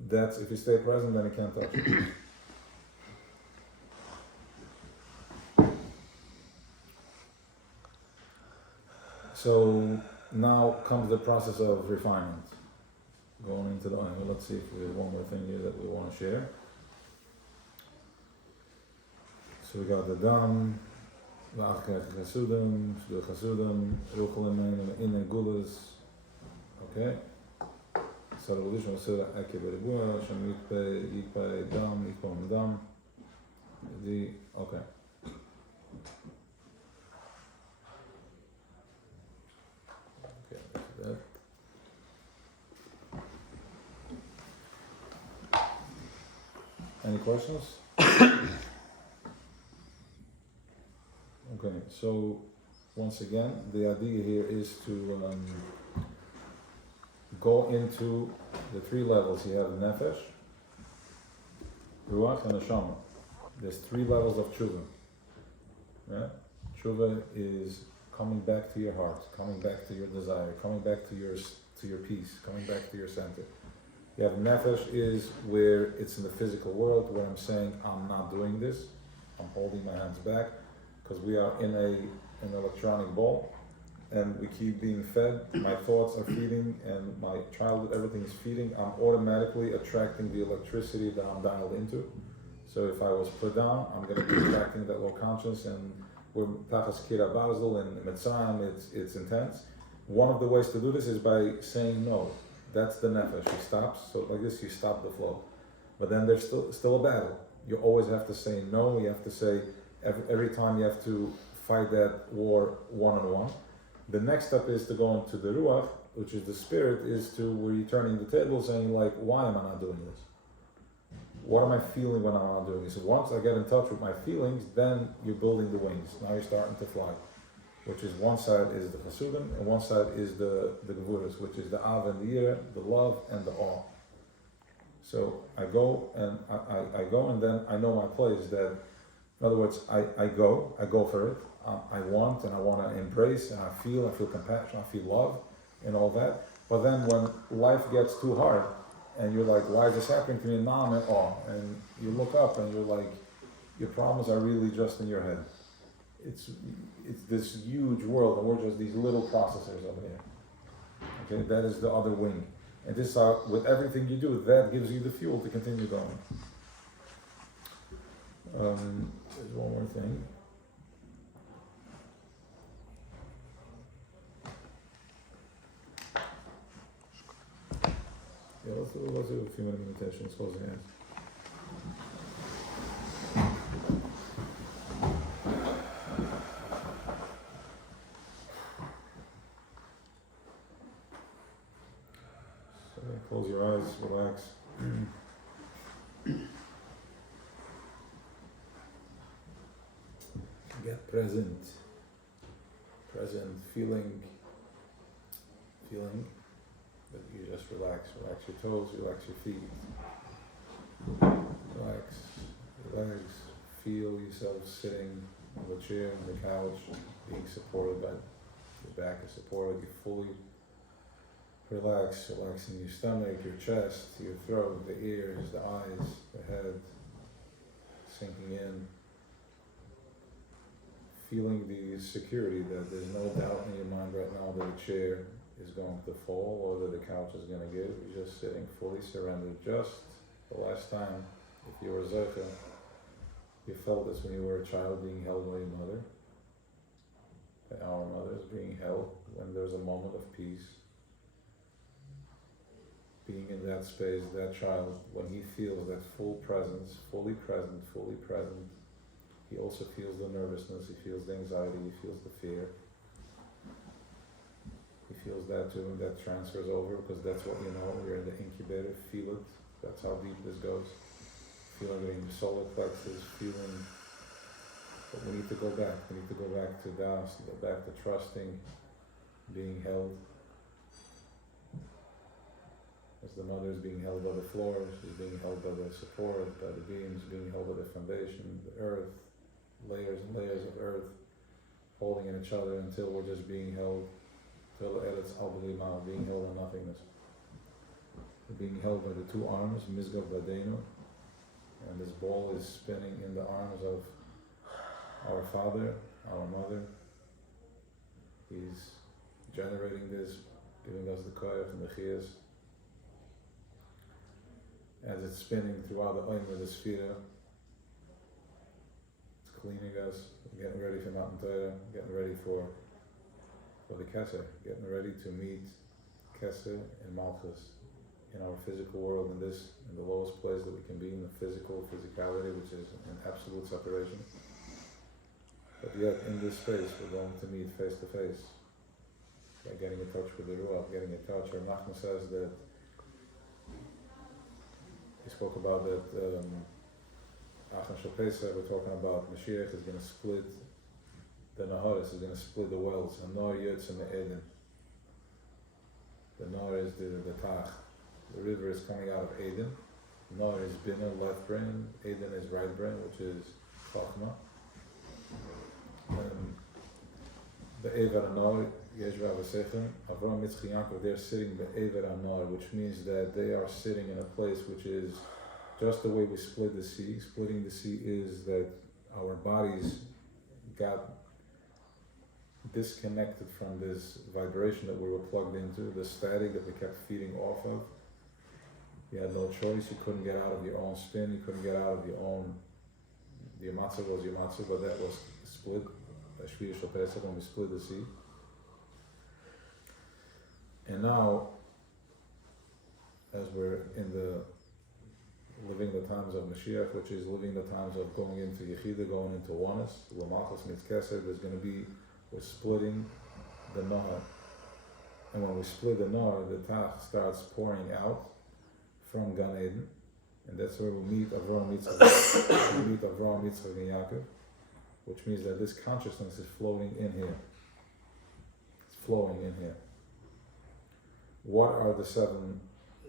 That's if you stay present, then you can't touch it. So now comes the process of refinement. Going into the oil. Let's see if there's one more thing here that we want to share. So we got the dam, Ru'ach Chasudim, the Chasudim, Ruchel in Gulas. Okay. So the Ludish was said Ake Berigua, Shem Yikpe Dam, Yikpom Dam. Okay. Okay, that's that. Any questions? Okay, so once again, the idea here is to go into the three levels. You have Nefesh, Ru'ach, and Neshama. There's three levels of Tshuva. Right? Tshuva is coming back to your heart, coming back to your desire, coming back to your peace, coming back to your center. You have Nefesh is where it's in the physical world, where I'm saying I'm not doing this, I'm holding my hands back, because we are in an electronic ball, and we keep being fed. My thoughts are feeding, and my childhood, everything is feeding. I'm automatically attracting the electricity that I'm dialed into. So if I was put down, I'm going to be attracting that low conscious, and we're Tachas Kira Basel and Mitzrayim, it's intense. One of the ways to do this is by saying no. That's the nefesh. He stops. So like this, you stop the flow. But then there's still a battle. You always have to say no. You have to say every time you have to fight that war one-on-one. The next step is to go into the ruach, which is the spirit, is to where you're turning the table, saying like, why am I not doing this? What am I feeling when I'm not doing this? So once I get in touch with my feelings, then you're building the wings. Now you're starting to fly. Which is one side is the chasudim, and one side is the gevuras, which is the av and the yira, the love and the awe. So I go and then I know my place. That, in other words, I go for it. I want to embrace, and I feel compassion, I feel love, and all that. But then when life gets too hard, and you're like, why is this happening to me? Now I'm in awe, and you look up and you're like, your problems are really just in your head. It's this huge world, and we're just these little processors over here. Okay, that is the other wing. And this, with everything you do, that gives you the fuel to continue going. There's one more thing. Yeah, let's do a few minute meditations. Close your hands. Close your eyes, relax. Get present, feeling that you just relax your toes, relax your feet, relax your legs, feel yourself sitting on the chair, on the couch, being supported by your back is supported, you fully relaxing your stomach, your chest, your throat, the ears, the eyes, the head, sinking in. Feeling the security that there's no doubt in your mind right now that a chair is going to fall or that the couch is going to give. You're just sitting fully surrendered. Just the last time, if you were Zoka, you felt this when you were a child being held by your mother, by our mothers being held when there's a moment of peace. Being in that space, that child, when he feels that full presence, fully present, he also feels the nervousness, he feels the anxiety, he feels the fear. He feels that too, and that transfers over because that's what you know, you're in the incubator, feel it, that's how deep this goes. Feeling it in your solar plexus, feeling, but we need to go back to Das, go back to trusting, being held. As the mother is being held by the floor, she's being held by the support, by the beams, being held by the foundation, the earth, layers and layers of earth, holding in each other until we're just being held, till Eretz Al-Bali Ma'al, being held in nothingness. being held by the two arms, Mizgav Vadenu, and this ball is spinning in the arms of our Father, our Mother. He's generating this, giving us the koyach and the chiyas. As it's spinning throughout the oim of the sphere, it's cleaning us, getting ready for Matan Torah, getting ready for the Keser, getting ready to meet Keser and Malchus in our physical world, in the lowest place that we can be in, the physicality, which is an absolute separation. But yet, in this space, we're going to meet face to face by getting in touch with the Ru'ach, getting in touch. Or Nachman says that he spoke about that Achan Shal Pesach, we're talking about Mashiach is going to split the Naharis, is going to split the wells. And Nor Yotze Me'eden. The Nor is the Tach. The river is coming out of Eden. Nor is Bina, left brain. Eden is right brain, which is Chachma. The Ever Anor, Yeshua Vasechem, Avraham, Yitzchak, Yaakov, they're sitting the Ever Anor, which means that they are sitting in a place which is just the way we split the sea. Splitting the sea is that our bodies got disconnected from this vibration that we were plugged into, the static that we kept feeding off of. You had no choice, you couldn't get out of your own spin, you couldn't get out of your own, the matzah was your matzah, but that was split, Shvius Shal Pesach, when we split the sea. And now, as we're living the times of Mashiach, which is living the times of going into Yechida, going into oneness, L'malchus meets Keser, there's going to be, we're splitting the Nahar. And when we split the Nahar, the Tach starts pouring out from Gan Eden, and that's where we meet Avraham, Yitzchak, and Yaakov, which means that this consciousness is flowing in here. It's flowing in here. What are the seven?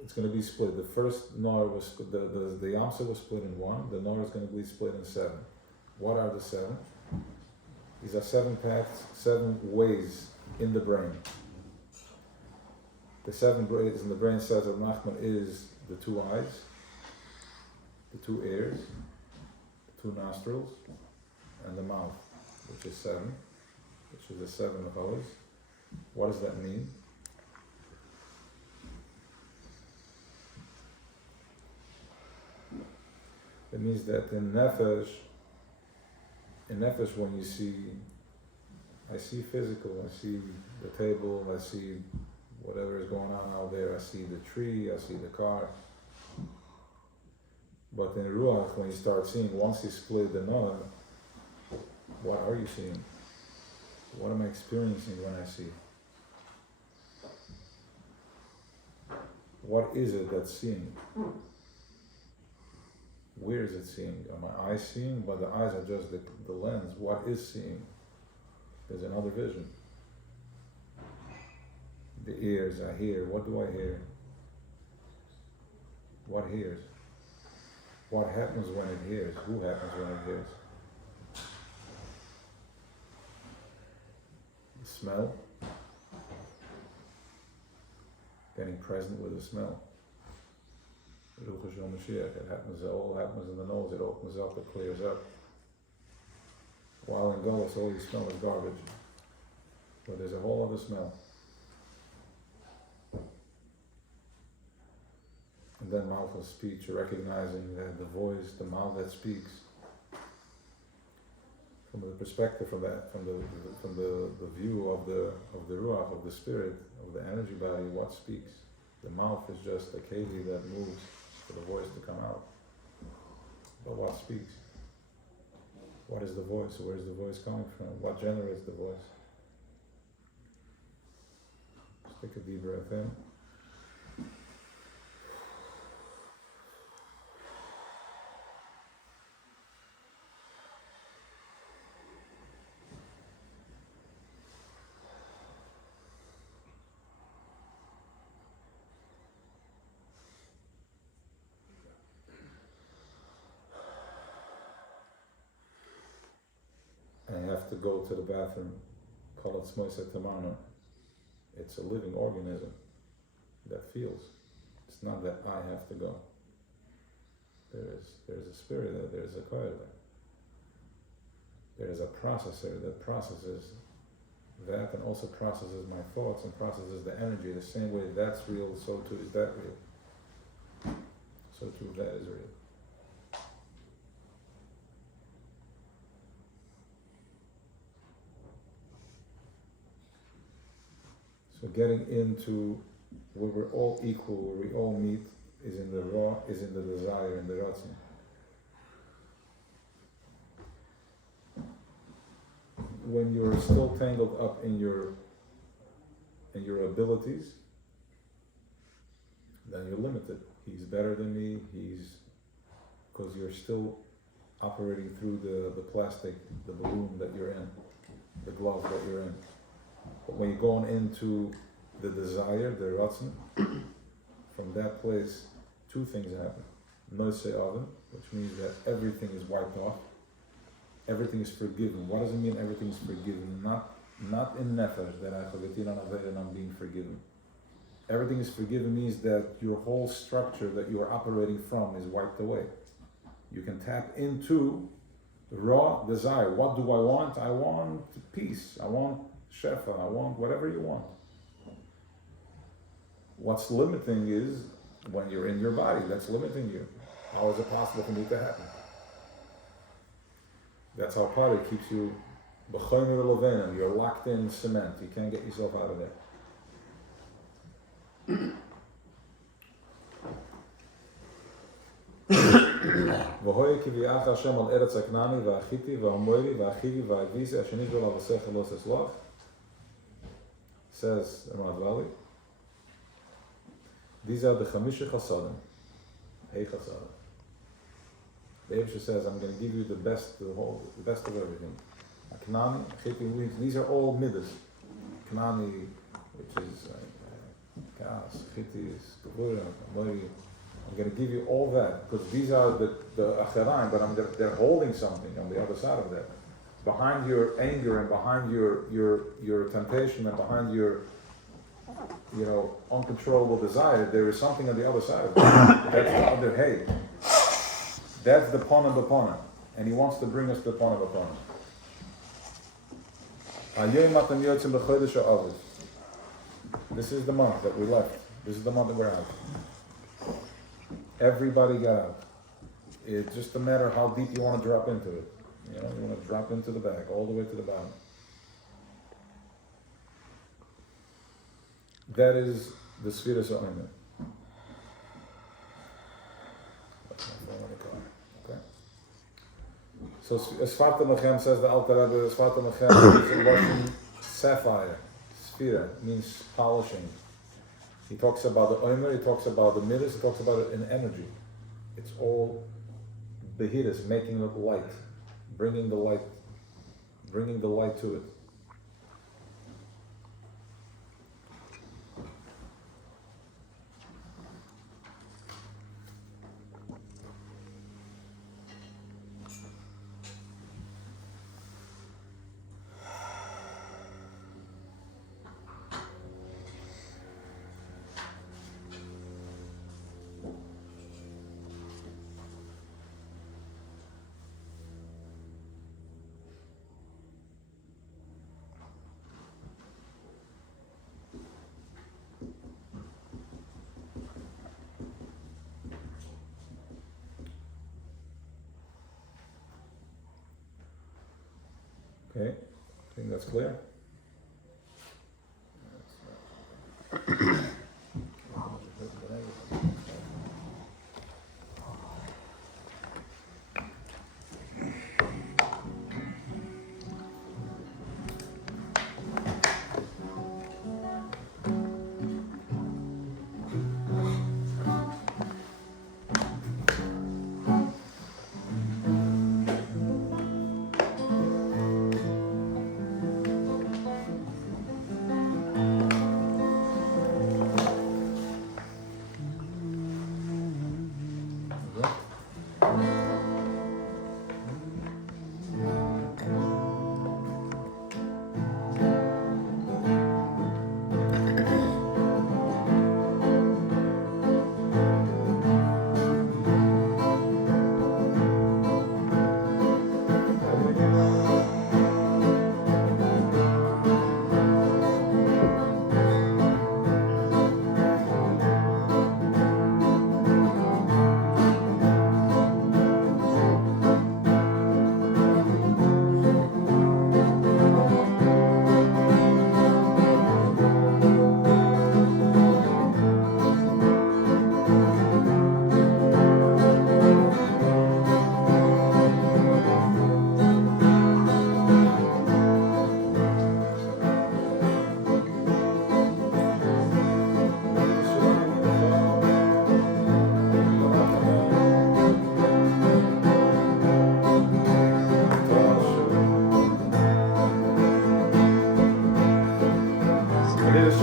It's going to be split. The first Nor was split, the Yamsa was split in one. The Nor is going to be split in seven. What are the seven? These are 7 paths, 7 ways in the brain. The 7 ways in the brain, says that Nachman, is the 2 eyes, the 2 ears, the 2 nostrils, and the mouth, which is 7, which is the 7 Chos. What does that mean? It means that in Nefesh, when you see, I see physical, I see the table, I see whatever is going on out there, I see the tree, I see the car. But in Ru'ach, when you start seeing, once you split the Noah, what are you seeing? What am I experiencing when I see? What is it that's seeing? Where is it seeing? Are my eyes seeing? But the eyes are just the lens. What is seeing? There's another vision. The ears, I hear. What do I hear? What hears? What happens when it hears? Who happens when it hears? The smell. Getting present with the smell. It happens, it all happens in the nose, it opens up, it clears up. While in Golos, all you smell is garbage. But there's a whole other smell. And then mouth of speech, recognizing that the voice, the mouth that speaks. From the perspective of that, from the view of the Ru'ach, of the spirit, of the energy body, what speaks? The mouth is just a keli that moves for the voice to come out. But what speaks? What is the voice? Where is the voice coming from? What generates the voice? Just take a deep breath in. And you have to go to the bathroom. Call it It's a living organism that feels. It's not that I have to go. There's a spirit there, there's a koil there. There's a processor that processes that and also processes my thoughts and processes the energy. The same way that's real, so too is that real. So too that is real. So getting into where we're all equal, where we all meet, is in the raw, is in the desire, in the ratzon. When you're still tangled up in your abilities, then you're limited. He's better than me, because you're still operating through the plastic, the balloon that you're in, the glove that you're in. But when you're going into the desire, the ratzon, from that place, two things happen. Nosei Avim, which means that everything is wiped off. Everything is forgiven. What does it mean everything is forgiven? Not in nefesh, that I forget and I'm being forgiven. Everything is forgiven means that your whole structure that you are operating from is wiped away. You can tap into raw desire. What do I want? I want peace. I want shefa. I want whatever you want. What's limiting is when you're in your body. That's limiting you. How is it possible for me to happen? That's how Pari keeps you. You're locked in cement. You can't get yourself out of there. Says Ramad, these are the Chamisha Chasadim. Hey Chasadim. The Eibusha says, I'm going to give you the best of everything. Knani, Chiti, these are all midas. Knani, which is Kaas, Chiti is Gevura, Amori. I'm going to give you all that, because these are the Acharaim, but they're holding something on the other side of that. Behind your anger and behind your temptation and behind your uncontrollable desire, there is something on the other side of that. That's the other hay. That's the Pana B'Pana. And he wants to bring us to Pana B'Pana. This is the month that we left. This is the month that we're out. Everybody got out. It's just a matter of how deep you want to drop into it. You want to drop into the bag, all the way to the bottom. That is the Sfiras Ha'omer. Okay. So Sfata Mechem says the Alter Rebbe, Sfata Mechem is a Russian sapphire. Sfira means polishing. He talks about the Omer, he talks about the Midas, he talks about it in energy. It's all Behiris, making it light, bringing the light to it. Okay, I think that's clear.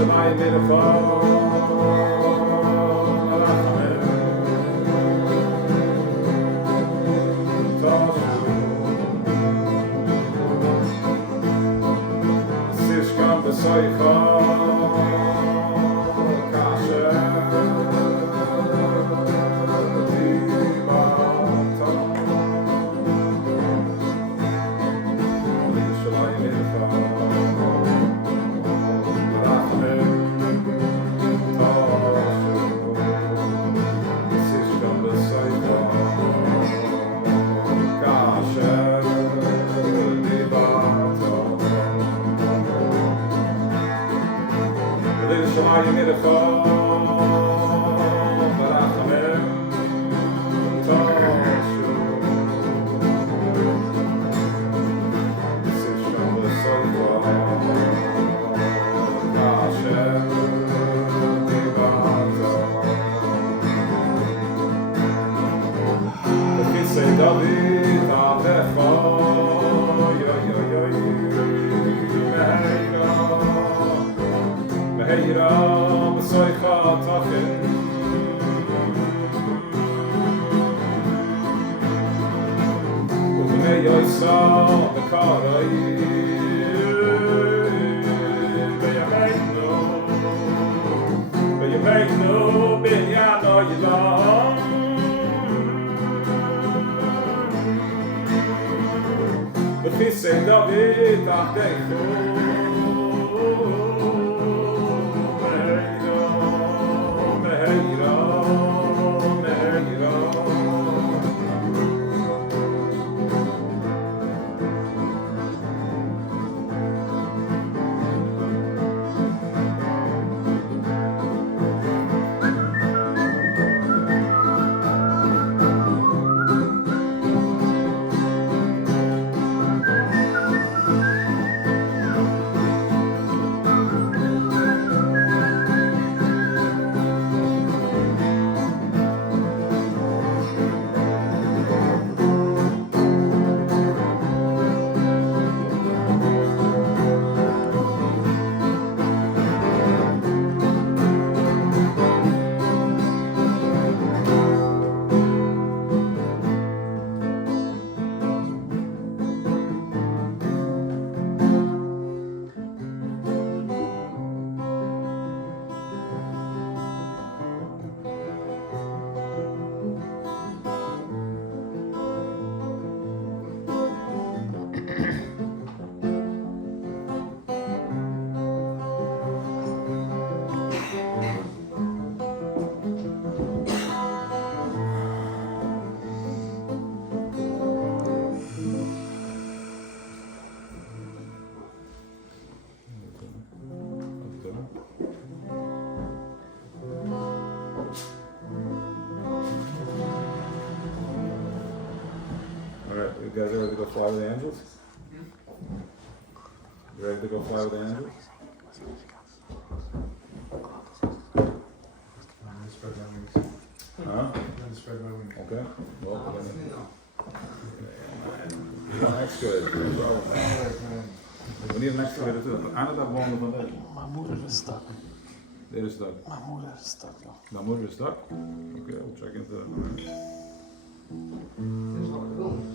Shamayim You guys ready to go fly with the angels? You ready to go fly with the angels? Spread my wings. Huh? Spread my wings. Okay. Well, an excavator. We need an excavator too. Aan het wonen van deze. Mijn moeder is stuck. Dit is stuck. Mijn moeder is stuck, joh. My motor is stuck? Okay, we'll check into that. There's a lot of films.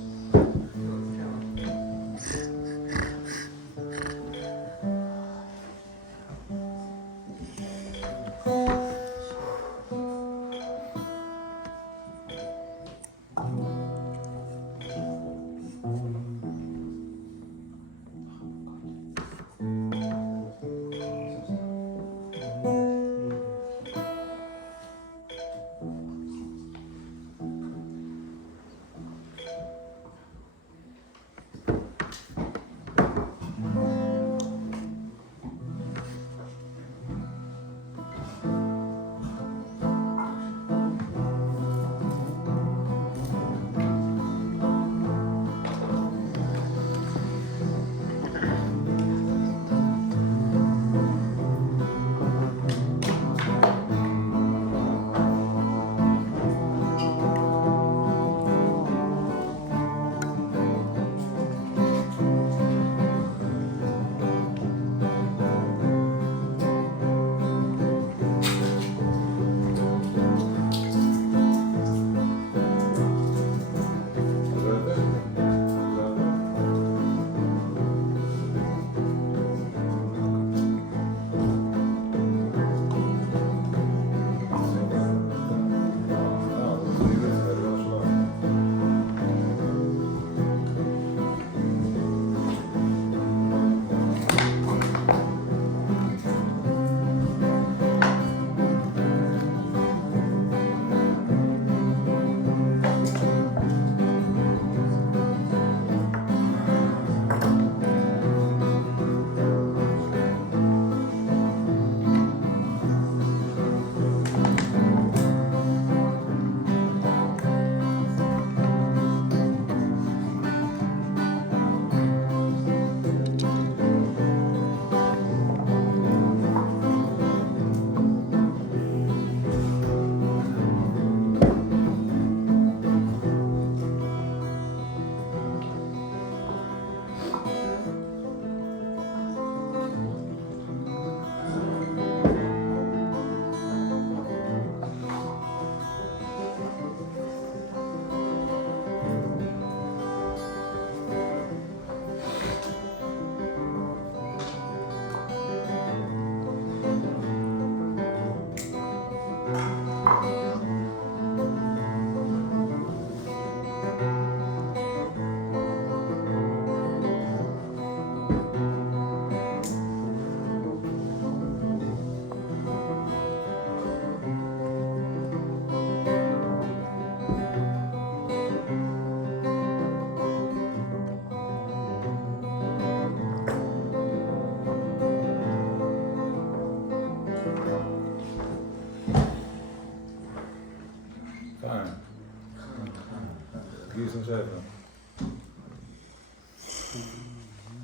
7.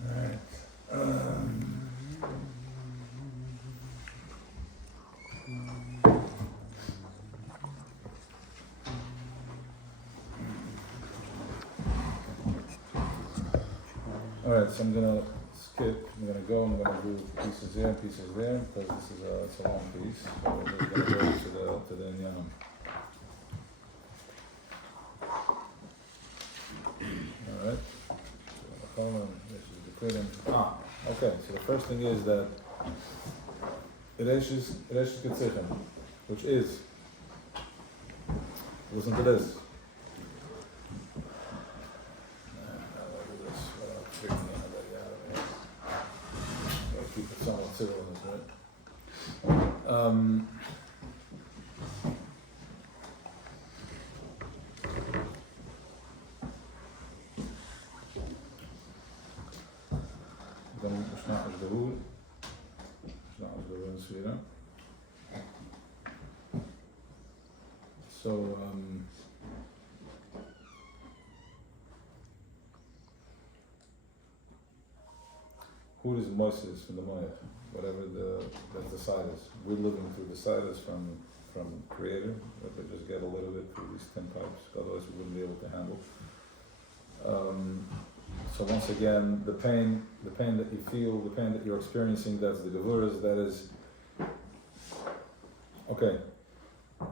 Alright. Alright, so I'm gonna skip, I'm gonna do pieces here, pieces there, because this is it's a long piece. So we're just gonna go to the Inyanim. Alright. This is the Kudim. Okay, so the first thing is that Ereshis Ketzichem, which is, listen to this. Keep it somewhat civil in this, right? Dan verstaan we de hoe. Verstaan we de runs weer. So, who is Moses from the Moed? Whatever that's the sidus. We're living through the sidus from Creator, but we just get a little bit through these 10 pipes, otherwise we wouldn't be able to handle. So once again, the pain that you feel, the pain that you're experiencing, that's the gevuras, that is, okay.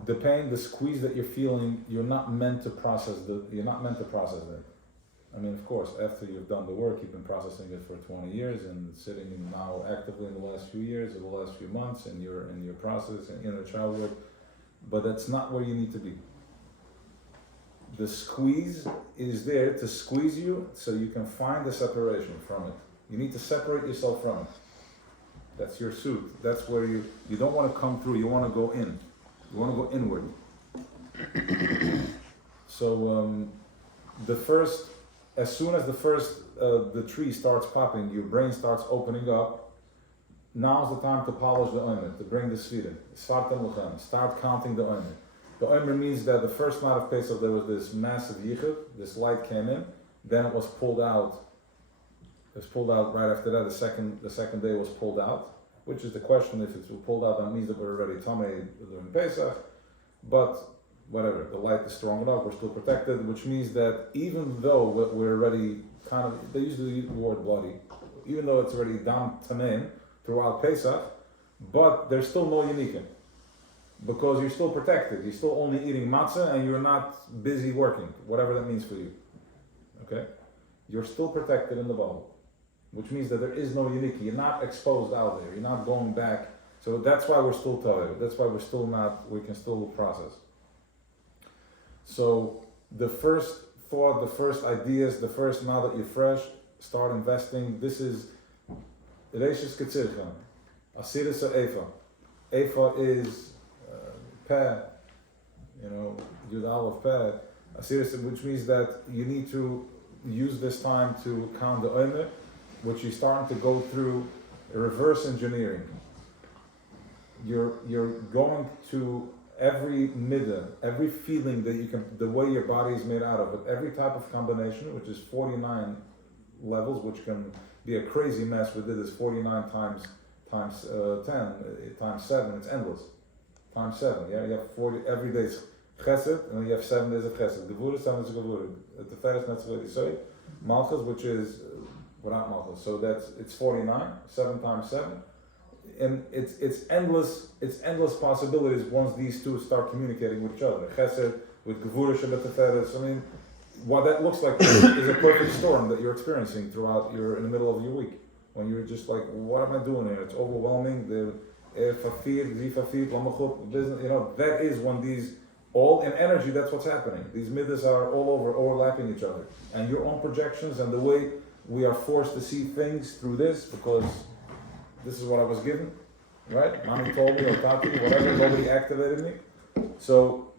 The pain, the squeeze that you're feeling, you're not meant to process it. I mean, of course, after you've done the work, you've been processing it for 20 years and sitting in now actively in the last few years or the last few months, and you're in your process and inner child work, but that's not where you need to be. The squeeze is there to squeeze you so you can find the separation from it. You need to separate yourself from it. That's your suit. That's where you don't want to come through, you want to go in. You want to go inward. So as soon as the tree starts popping, your brain starts opening up. Now's the time to polish the omer, to bring the sfira. Start counting the omer. The omer means that the first night of Pesach there was this massive yichud, this light came in, then it was pulled out. It was pulled out right after that. The second day was pulled out, which is the question. If it's pulled out, that means that we're already tamei during Pesach. But whatever, the light is strong enough, we're still protected, which means that even though we're already they usually use the word bloody, even though it's already dam tamim throughout Pesach, but there's still no yanikim. Because you're still protected, you're still only eating matzah and you're not busy working, whatever that means for you. Okay? You're still protected in the bubble, which means that there is no uniki, you're not exposed out there, you're not going back. So that's why we're still tired, that's why we can still process. So the first thought, the first ideas, now that you're fresh, start investing. This is Reishis Ketzircha, Asiris Efa. Efa is Peh, Yud Aleph Peh, which means that you need to use this time to count the omer, which you're starting to go through reverse engineering. You're going to every midah, every feeling that you can, the way your body is made out of it, every type of combination, which is 49 levels, which can be a crazy mess. We did this 49 times 10 times 7. It's endless. Times 7, yeah, you have 40, every day is chesed, and then you have 7 days of chesed. Gevura, 7 days of gevura. The first netzvah so malchus, which is without malchus. So it's 49, 7 times 7, and it's endless possibilities once these two start communicating with each other. Chesed with gevura shabbat teferes. I mean, what that looks like is a perfect storm that you're experiencing throughout. You're in the middle of your week when you're just like, what am I doing here? It's overwhelming. That is when these, all in energy, that's what's happening. These midas are all over, overlapping each other. And your own projections and the way we are forced to see things through this, because this is what I was given, right? Mommy told me, or tati, whatever, nobody activated me. So,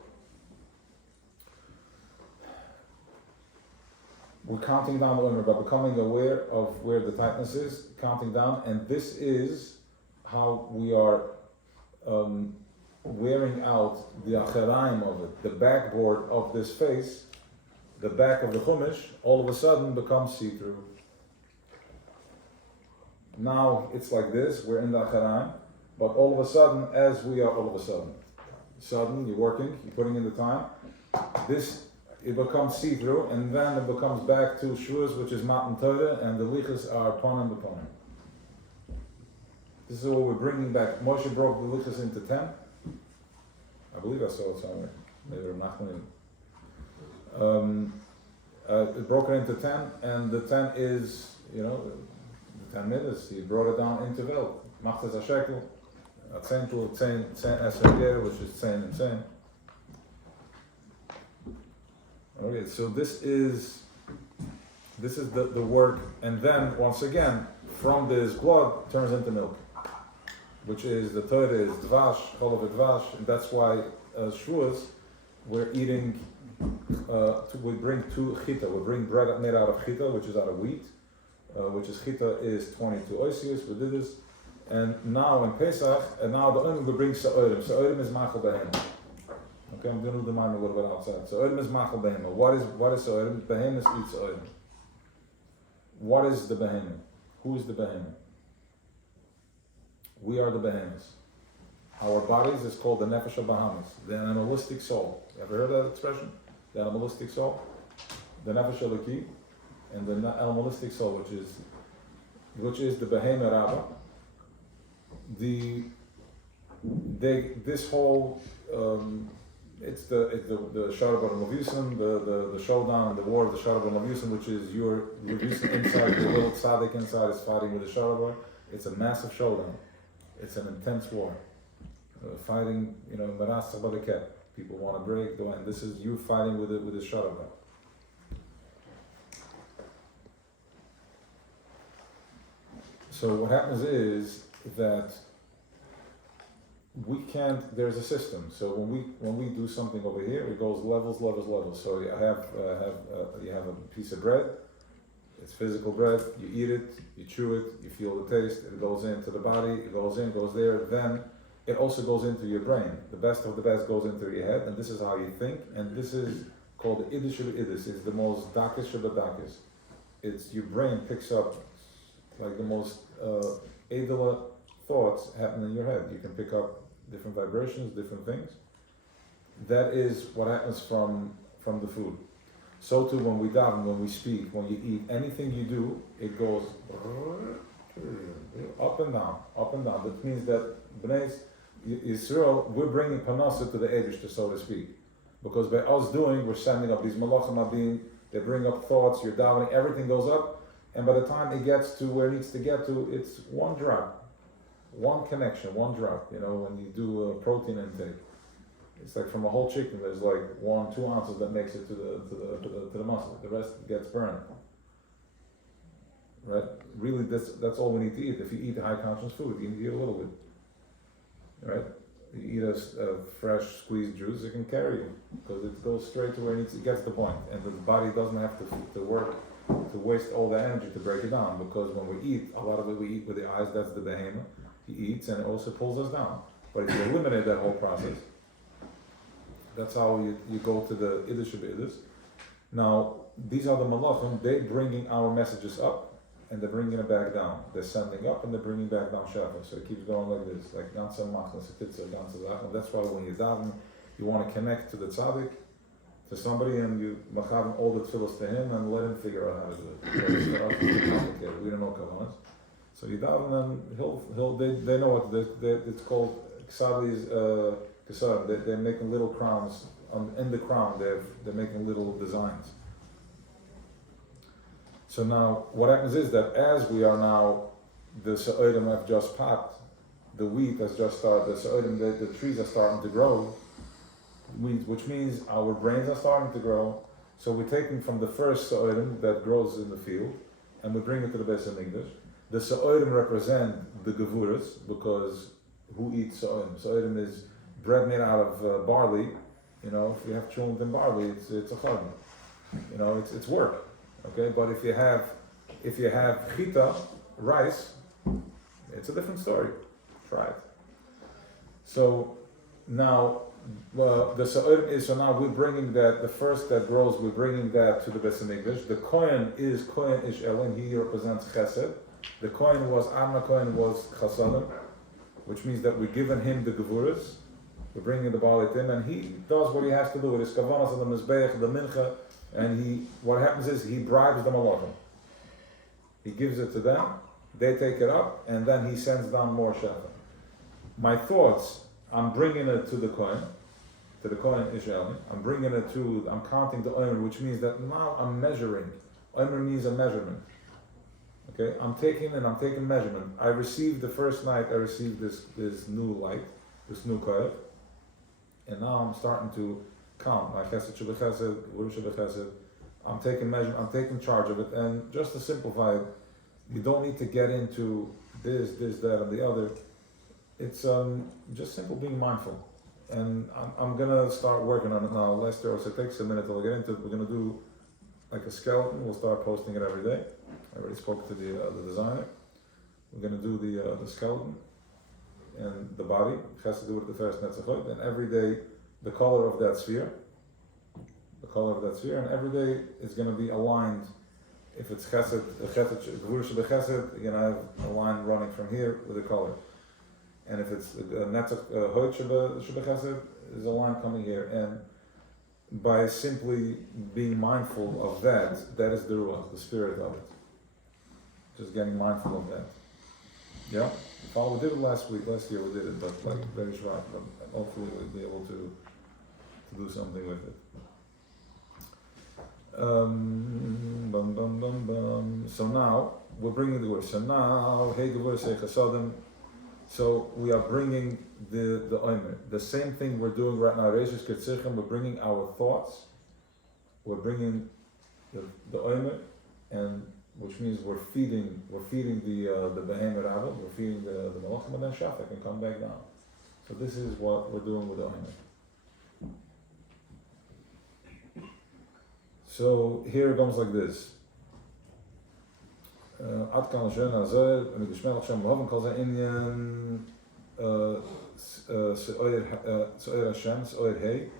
we're counting down the omer by becoming aware of where the tightness is, counting down, and this is how we are wearing out the acheraim of it, the backboard of this face, the back of the chumash all of a sudden becomes see-through. Now it's like this, we're in the Acharayim, but all of a sudden, as we are all of a sudden, you're working, you're putting in the time, it becomes see-through, and then it becomes back to Shuas, which is Matan Torah, and the lichas are Ponim B'Ponim. This is what we're bringing back. Moshe broke the lichas into 10. I believe I saw it somewhere. Maybe I'm not going to. It broke it into 10, and the 10 is, the 10 minutes. He brought it down into Vel. Machtas HaShekel, Atzentul, Tzein Eser, which is Tzein and Tzein. Okay, so this is the work, and then once again, from this blood turns into milk, which is the Torah is dvash, cholav dvash, and that's why Shavuos we're eating. We bring two chita. We bring bread made out of chita, which is out of wheat, which is chita is 22 oisius. We did this, and now in Pesach, and now the only we bring sa'orim. Sa'orim is machal behem. Okay, I'm going to do the mind a little bit outside. So Sa'orim is machal behema. What is Sa'orim? Behemoths eat Sa'orim. What is the behemoth? Who is the behemoth? We are the behemoths. Our bodies is called the nefesh habahamis, the animalistic soul. You ever heard that expression? The animalistic soul? The nefesh eliki, and the animalistic soul, which is the behemoth rabba. This whole it's the Sharab al-Mavusim, the showdown, the war of the Sharab al-Mavusim, which is your Mavusim inside, the little tzaddik inside is fighting with the Sharab. It's a massive showdown. It's an intense war. Fighting, Maras Sabadaket. People want to break the end. This is you fighting with the Sharab. So what happens is that there's a system. So when we do something over here, it goes levels. So you have a piece of bread. It's physical bread. You eat it, you chew it, you feel the taste. It goes into the body. It goes there. Then it also goes into your brain. The best of the best goes into your head, and this is how you think. And this is called the Iddish of Iddis. It's the most dakish of the dakish. It's your brain picks up like the most edela thoughts happen in your head. You can pick up different vibrations, different things. That is what happens from the food. So too when we daven, when we speak, when you eat, anything you do, it goes up and down. That means that Bnei Yisrael, we're bringing panasa to the Eibushter, so to speak. Because by us doing, we're sending up these malachim abim, they bring up thoughts, you're davening, everything goes up, and by the time it gets to where it needs to get to, it's one drop. One connection, one drop. When you do a protein intake, it's like from a whole chicken. There's like 1-2 ounces that makes it to the muscle. The rest gets burned. Right? Really, that's all we need to eat. If you eat high conscious food, you need to eat a little bit. Right? You eat a fresh squeezed juice, it can carry you because it goes straight to where it gets the point, and the body doesn't have to work to waste all the energy to break it down. Because when we eat, a lot of it we eat with the eyes. That's the behemoth. He eats and it also pulls us down. But if you eliminate that whole process, that's how you go to the Iddish of Iddis. Now, these are the malachim, they're bringing our messages up and they're bringing it back down. They're sending up and they're bringing back down Shavuos. So it keeps going like this, like Gansa Machnas, Setitza, Gansa Zach. That's why when you daven, you want to connect to the tzaddik, to somebody, and you machav all the tefillos to him and let him figure out how to do it. Because for us, it's complicated. We don't know kavanas. So you daven and they know what it's called. Ksadi's kasar. They're making little crowns in the crown. They're making little designs. So now what happens is that as we are now, the sa'odim have just popped, the wheat has just started. The sa'odim, the trees are starting to grow, which means our brains are starting to grow. So we're taking from the first sa'odim that grows in the field, and we bring it to the Beis HaMikdash. The sa'odim represent the gevuras, because who eats sa'odim? Sa'odim is bread made out of barley. If you have chulent and barley, it's a chagim. It's work. Okay, but if you have chita, rice, it's a different story. Try it. So now well, the Sa'orim is, so now we're bringing that, the first that grows, we're bringing that to the Beis HaMikdash. The Kohen Ish Elin, he represents Chesed. The Kohen was, Arna Kohen was Chasadim, which means that we're giving him the Gevuras. We're bringing the Baal Eitim, and he does what he has to do with his Kavanas and the Mizbeach, the Mincha, and what happens is he bribes the Malachim. He gives it to them, they take it up, and then he sends down more Shefet. My thoughts, I'm bringing it to the Kohen Ishmael. I'm counting the Omer, which means that now I'm measuring. Omer means a measurement. Okay, I'm taking measurement. I received the first night, I received this new light, this new Kohen, and now I'm starting to count. My Chesed Shebech Chesed, Ur Shebech Chesed. I'm taking measurement, I'm taking charge of it, and just to simplify it, you don't need to get into this, that, and the other. It's just simple being mindful. And I'm gonna start working on it now. Lester, so it takes a minute till I get into it. We're gonna do like a skeleton. We'll start posting it every day. I already spoke to the designer. We're gonna do the skeleton and the body. It has to do with the first netzachot. And every day, the color of that sphere. And every day it's gonna be aligned. If it's chesed, you're gonna have a line running from here with the color. And if it's netzach hoit shebechesed, there's a line coming here. And by simply being mindful of that is the ruach, the spirit of it. Just getting mindful of that. Yeah? We did it last year we did it, but like very short. But hopefully we'll be able to do something with it. So now we're bringing the word. So now, hey, the word say chasadim. So we are bringing the Omer. The same thing we're doing right now. Reishis Ketzirchem. We're bringing our thoughts. We're bringing the Omer, and which means we're feeding the Behemoth Rabba. We're feeding the Malachim, and then Shafak can come back down. So this is what we're doing with the Omer. So here it comes like this. Ad kan schön azar, mit geschmack schon haben kann sein in soir Hashem, soir hey.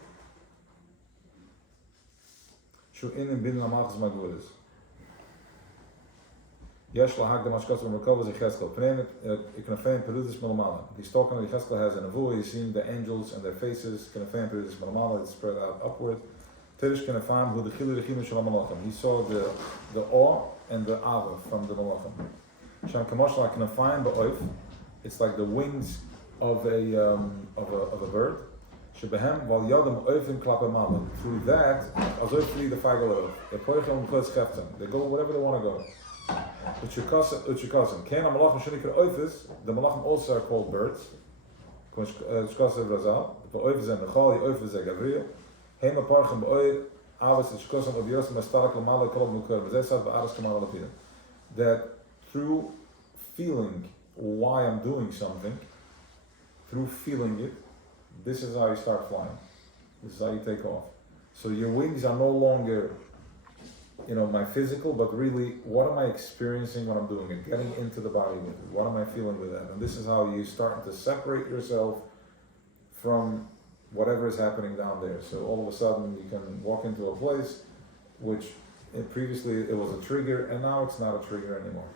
Shu in bin lamachs magvoles. Yesh lahak de mashkas merkava ze cheskel pnemet, knafein perudis malmala. The stalk on the cheskel has an avoid, you see the angels and their faces, knafein perudis malmala, it's spread out upward. Terish knafam hu de chilu rechim shel malachim. He saw the awe and the ava from the malachim. Sham kamosh like knafayim ba'oif. It's like the wings of a bird. Shebehem val yadam oifin klape mala. Through that, azoy flee the fagel they poichel mchutz cheftem. They go wherever they want to go. Uchikasim. Ken malachim shenikra oifis. The malachim also are called birds. Uchikasim razal. The oifis and the chal. The oifis and Gabriel. Hema parchem ba'oif. That through feeling why I'm doing something, through feeling it, this is how you start flying. This is how you take off. So your wings are no longer, my physical, but really, what am I experiencing when I'm doing it? Getting into the body with it. What am I feeling with that? And this is how you start to separate yourself from whatever is happening down there. So all of a sudden you can walk into a place which previously it was a trigger, and now it's not a trigger anymore.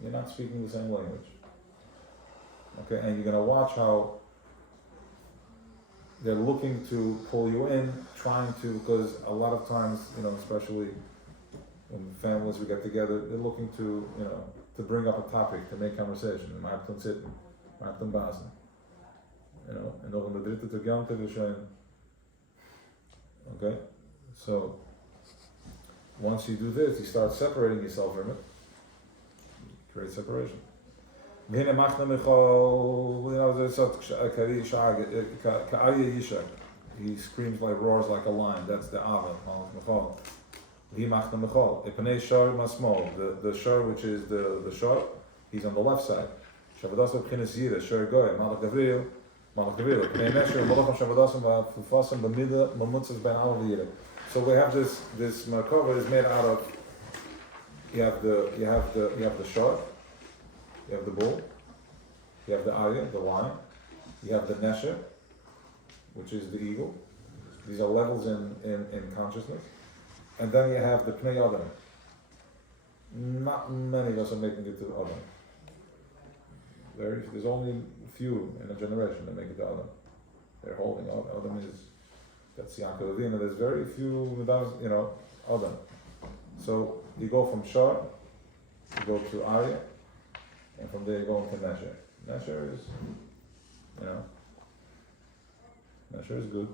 You're not speaking the same language. Okay, and you're going to watch how they're looking to pull you in, trying to, because a lot of times, especially when families we get together, they're looking to, to bring up a topic, to make conversation. En nog een dritte te gaan te zijn. Okay? So, once you do this, you start separating yourself from it. Create separation. He screams like, roars like a lion. That's the Ava. The shor, which is the shor, he's on the left side. So we have this merkava is made out of, you have the shor, you have the bull, you have the arya, the lion, you have the nesher, which is the ego. These are levels in consciousness. And then you have the Pnei Adam. Not many of us are making it to Adam. There's only a few in a generation that make it to Adam. They're holding on. Adam is, that's Yaakov Avinu. There's very few, Adam. So you go from Shar, you go to Arya, and from there you go into Nesher. Nesher is, Nesher is good.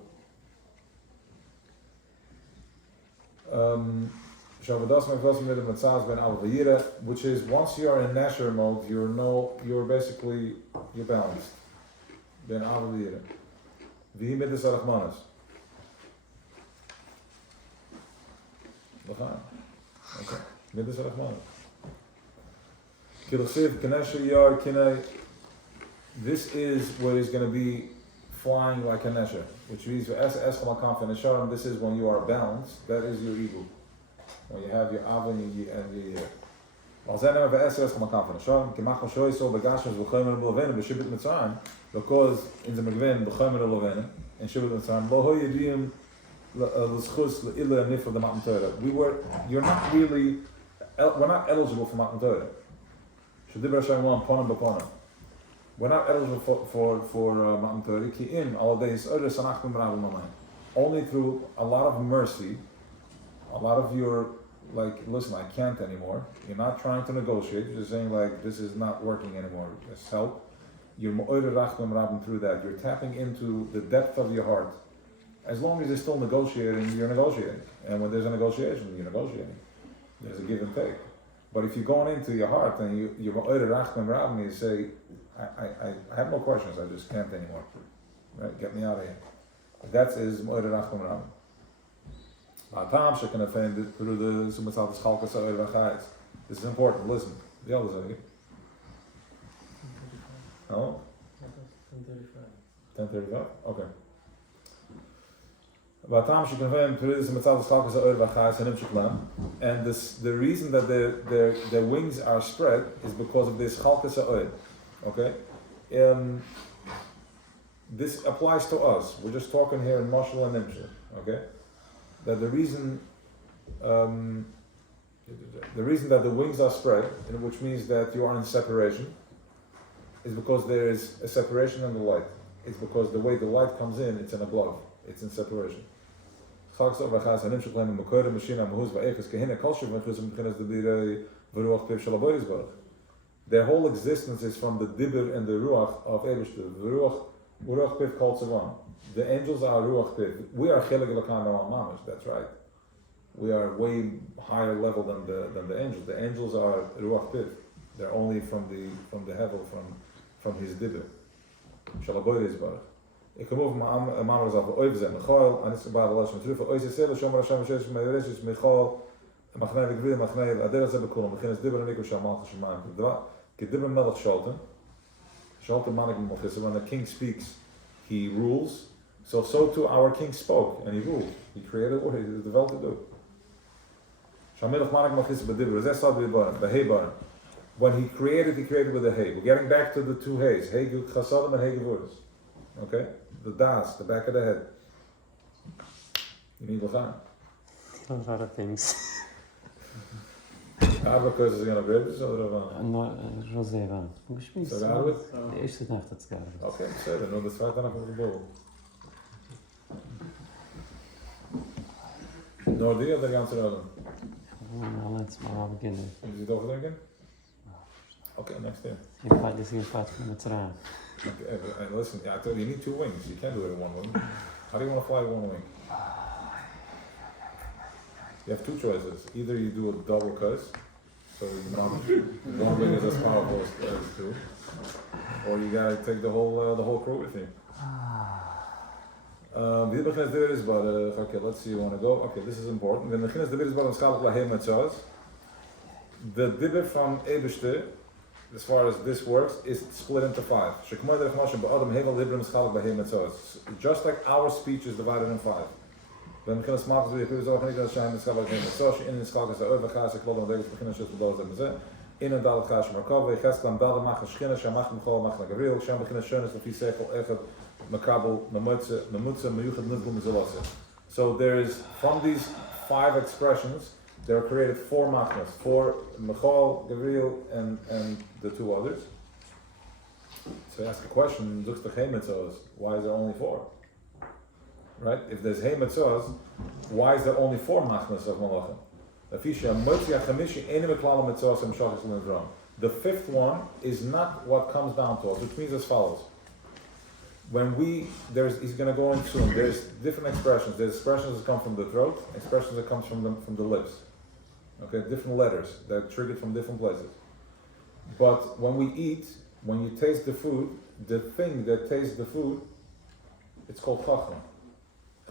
Which is once you are in Nesher mode, you're basically balanced. Ben Avavira. Vihi Midas Arachmanas. Okay. Midas Arachmanas. Kilosiv Kanesha Yar Kinei. This is where he's going to be flying like a Nesher, which means this is when you are balanced. That is your ego. When you have your Ava and your because in the Megven b'chomer lovena and Shibud Mitzrayim lo hoyediyim l'schus l'ila nifra the Matan Torah. We're not eligible for Matan Torah. Shedibra Hashem one ponim b'ponim. We're not eligible for Matan Torah. Ki in all days only through a lot of mercy, a lot of your listen, I can't anymore. You're not trying to negotiate. You're just saying this is not working anymore. Just help. You're through that. You're tapping into the depth of your heart. As long as you're still negotiating, you're negotiating. And when there's a negotiation, you're negotiating. There's a give and take. But if you're going into your heart and you say, I have no questions, I just can't anymore. Right? Get me out of here. That is Mo'er Rachman Rabin. This is important. Listen. The others are here. No? 10:35. Okay. And the reason that their wings are spread is because of this chalkas ha'oid. Okay? This applies to us. We're just talking here in Mashal and Nimshal. Okay? That the reason that the wings are spread, which means that you are in separation, is because there is a separation in the light. It's because the way the light comes in, it's in a glove. It's in separation. Their whole existence is from the dibur and the ruach of Eibishter. The ruach piv kol tzavam. The angels are ruach piv. We are chelik l'kan mamash. That's right. We are way higher level than the angels. The angels are ruach piv. They're only from the hevel, from his dibur. Shalaboy is barach. Ik kom over mijn mama zelf ooit zijn Michael en het is bij de les met terug. Ooit is zelf zomaar Hashem zegt met de is Michael. Magna ik wil magna dat ze bekomen. Begin is dibber en ik was shaman gesmaan. Dat kedibber melach shalten. Shalten manik mochis. When the king speaks, he rules. So too our king spoke and he ruled. He created what he developed to do. Shamelach manik mochis bedibber. That's how we born. The hay born. When he created with the hay. We're getting back to the two hays. Hay chasadim and hay gevurus. Okay? The das, the back of the head. You need lachan. A lot of things. Because is going to grab this or No, Rosé van. So the Arabic? De eerste nacht het gearbeid. Okay, so then no, the zweite Nacht of the bowl. No, die of the ganze Raden? Nou, laten we maar beginnen. Is it overdenken? Okay, next year. Dit is geen fout van het raam. Okay, and listen, I told you, you need two wings. You can't do it in one wing. How do you want to fly one wing? You have two choices. Either you do a double cuss, so one wing is as powerful as two, or you gotta take the whole crew with you. Okay, let's see, you want to go? Okay, this is important. The dibber from Eibishter, as far as this works, is split into 5. Just like our speech is divided in 5. In een dalet gaas Markov, Gesklam, Dalet Mach, Schinner, Shamach, Mchol, Mach, Gabriel, Sham, Beginner, Schönes, Lefi, Sechel, Echad, makabel, memutza, meyuchad nidgul mizalasa. So there's, from these 5 expressions, there are created 4 machnas, 4 Michal, Gabriel, and the 2 others. So ask a question, looks to Heimetzos, why is there only 4? Right? If there's Heimetzos, why is there only 4 machnas of Malachim? The 5th one is not what comes down to us, which means as follows. When he's going to go in soon, there's different expressions. There's expressions that come from the throat, expressions that come from the lips. Okay, different letters that are triggered from different places. But when we eat, when you taste the food, the thing that tastes the food, it's called chachma.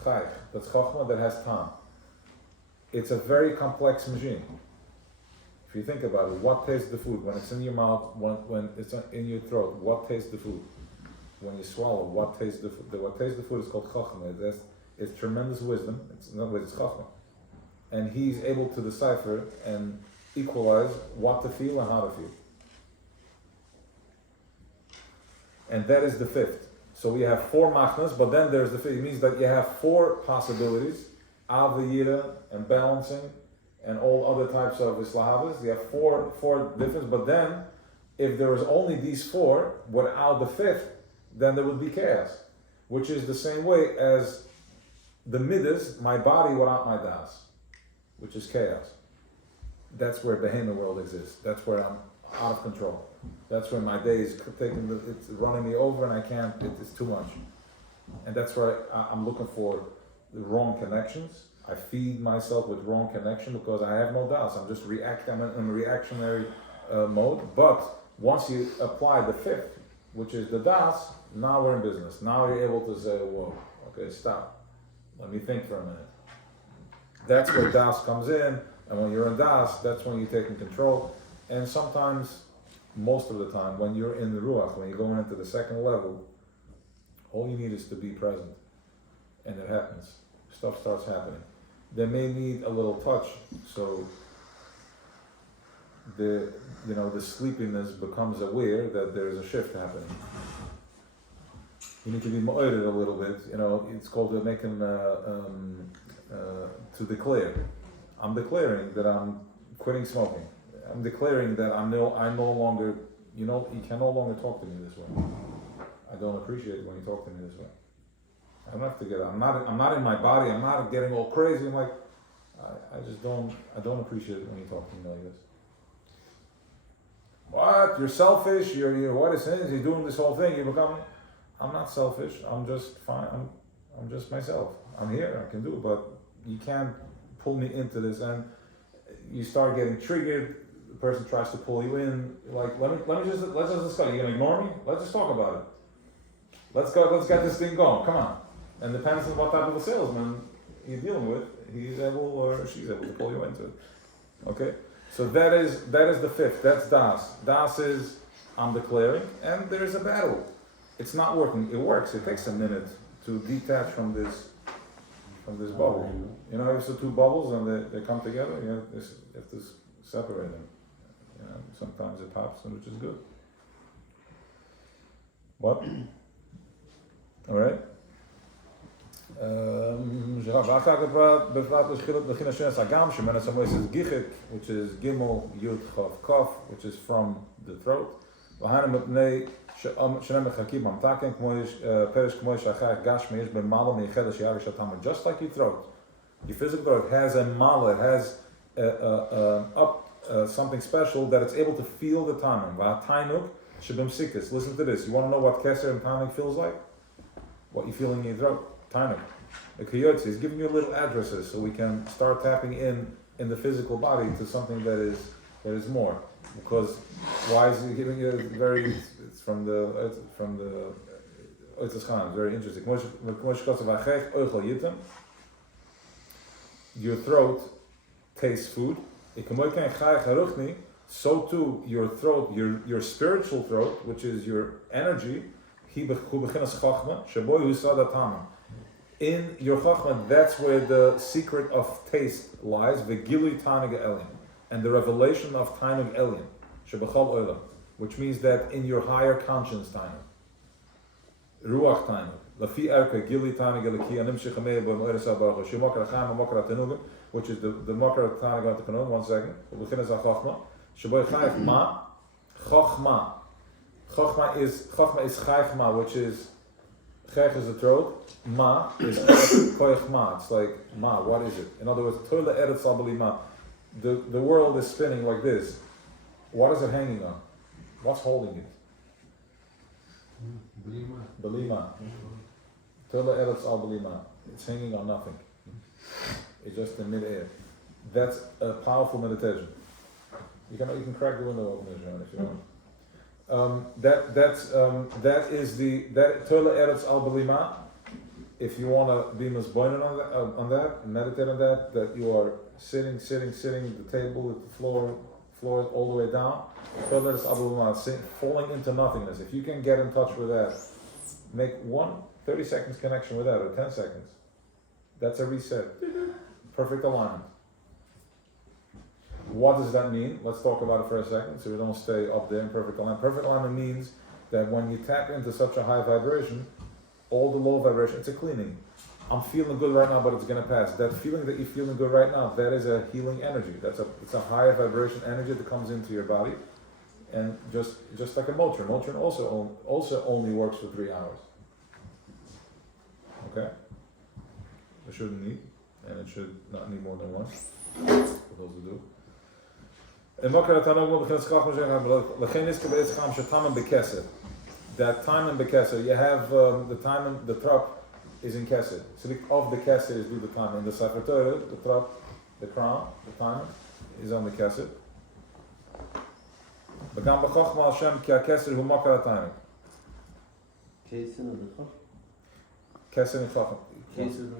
Chayach. That's chachma that has tam. It's a very complex machine. If you think about it, what tastes the food? When it's in your mouth, when it's in your throat, what tastes the food? When you swallow, what tastes the food? What tastes the food is called chachma. It's tremendous wisdom. In other words, it's chachma. And he's able to decipher and equalize what to feel and how to feel. And that is the 5th. So we have 4 machnas, but then there's the 5th. It means that you have 4 possibilities, aviyira and balancing, and all other types of islahavas. You have 4 different, but then, if there was only these 4, without the 5th, then there would be chaos. Which is the same way as the midas, my body without my das, which is chaos. That's where behemoth world exists. That's where I'm out of control. That's where my day is it's running me over and I can't, it's too much. And that's where I'm looking for the wrong connections. I feed myself with wrong connection because I have no das. I'm just reacting, I'm in a reactionary mode. But once you apply the 5th, which is the das, now we're in business. Now you're able to say, whoa, okay, stop. Let me think for a minute. That's where das comes in, and when you're in das, that's when you're taking control. And sometimes, most of the time, when you're in the Ru'ach, when you're going into the 2nd level, all you need is to be present. And it happens. Stuff starts happening. They may need a little touch, so the sleepiness becomes aware that there's a shift happening. You need to be moited a little bit. It's called making to declare. I'm declaring that I'm quitting smoking. I'm declaring that I no longer, you can no longer talk to me this way. I don't appreciate it when you talk to me this way. I don't have to I'm not in my body, I'm not getting all crazy. I'm like, I don't appreciate it when you talk to me like this. What? You're selfish, you're what is it? You're doing this whole thing, I'm not selfish, I'm just fine, I'm just myself. I'm here, I can do it, but you can't pull me into this, and you start getting triggered. The person tries to pull you in. Like, let's just discuss. You're gonna ignore me? Let's just talk about it. Let's get this thing going. Come on. And depends on what type of a salesman you're dealing with, he's able or she's able to pull you into it. Okay? So that is the 5th. That's das. Das is I'm declaring, and there is a battle. It's not working. It works. It takes a minute to detach from this bubble. If it's the 2 bubbles and they come together, you have to separate them. Sometimes it pops, which is good. What? All right. Which is Gimel, Yud, Chav, Kaf, which is from the throat. Just like your throat. Your physical throat has a mala, it has something special that it's able to feel the tanuk. Listen to this. You want to know what keser and tanuk feels like? What you feel in your throat. Tanuk. The kiyotzi is giving you little addresses so we can start tapping in the physical body to something that is more. Because why is he giving you it's from the it's very interesting. Your throat tastes food. So too your throat, your spiritual throat, which is your energy, in your chachma, that's where the secret of taste lies, and the revelation of Tainug Elyon, which means that in your higher conscience, Tainug. Ru'ach time. Lafi erke gili tani geliki anim shechamei bo moeres abaruch. Shemokar acham mokar atenugim, which is the mokar tani got to 1 second. The begin is a chachma. Sheboy chayef ma. Chachma. Chachma is chaychma, which is chaych is the throat. Ma is koyach ma. It's like ma. What is it? In other words, toile eretz al bali ma. The world is spinning like this. What is it hanging on? What's holding it? Belima. Toile eretz al bali ma. It's hanging on nothing. It's just in mid-air. That's a powerful meditation. You can crack the window open if you want. That is the Toile Eretz Al Belima. If you want to be misboined on that, meditate on that you are sitting, the table, the floor all the way down. Toile Eretz Al Belima, falling into nothingness. If you can get in touch with that, make 30 seconds connection with that, or 10 seconds. That's a reset. Perfect alignment. What does that mean? Let's talk about it for a second so we don't stay up there in perfect alignment. Perfect alignment means that when you tap into such a high vibration, all the low vibration, it's a cleaning. I'm feeling good right now, but it's going to pass. That feeling that you're feeling good right now, that is a healing energy. It's a higher vibration energy that comes into your body. And just like a Motrin. Motrin also only works for 3 hours. Okay? It shouldn't need, and it should not need more than once. For those who do. That time in Bekesser, you have the time in the trap is in Kesser. So of the Kesser is do the time. In the Sefer Torah, the trap, the crown, the time is on the Kesser. Begam b'chochma Hashem ki ha-Kesser hu makar ha-timing. Kesser of the Chachma. Kesser and Chachma. Kesser of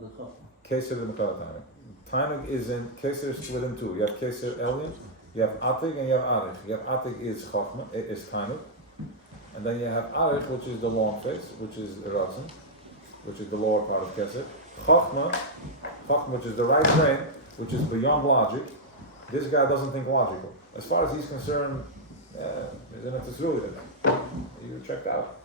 the Chachma. Kesser and makar ha-timing. Timing is in Kesser is split in 2. You have Kesser Elyon, you have Atig, and you have Arich. You have Atig is Chachma, is Timing. And then you have Arich, which is the long face, which is Ratzon, which is the lower part of Kesser. Chachma, which is the right brain, which is beyond logic. This guy doesn't think logical. As far as he's concerned, it's really you're checked out.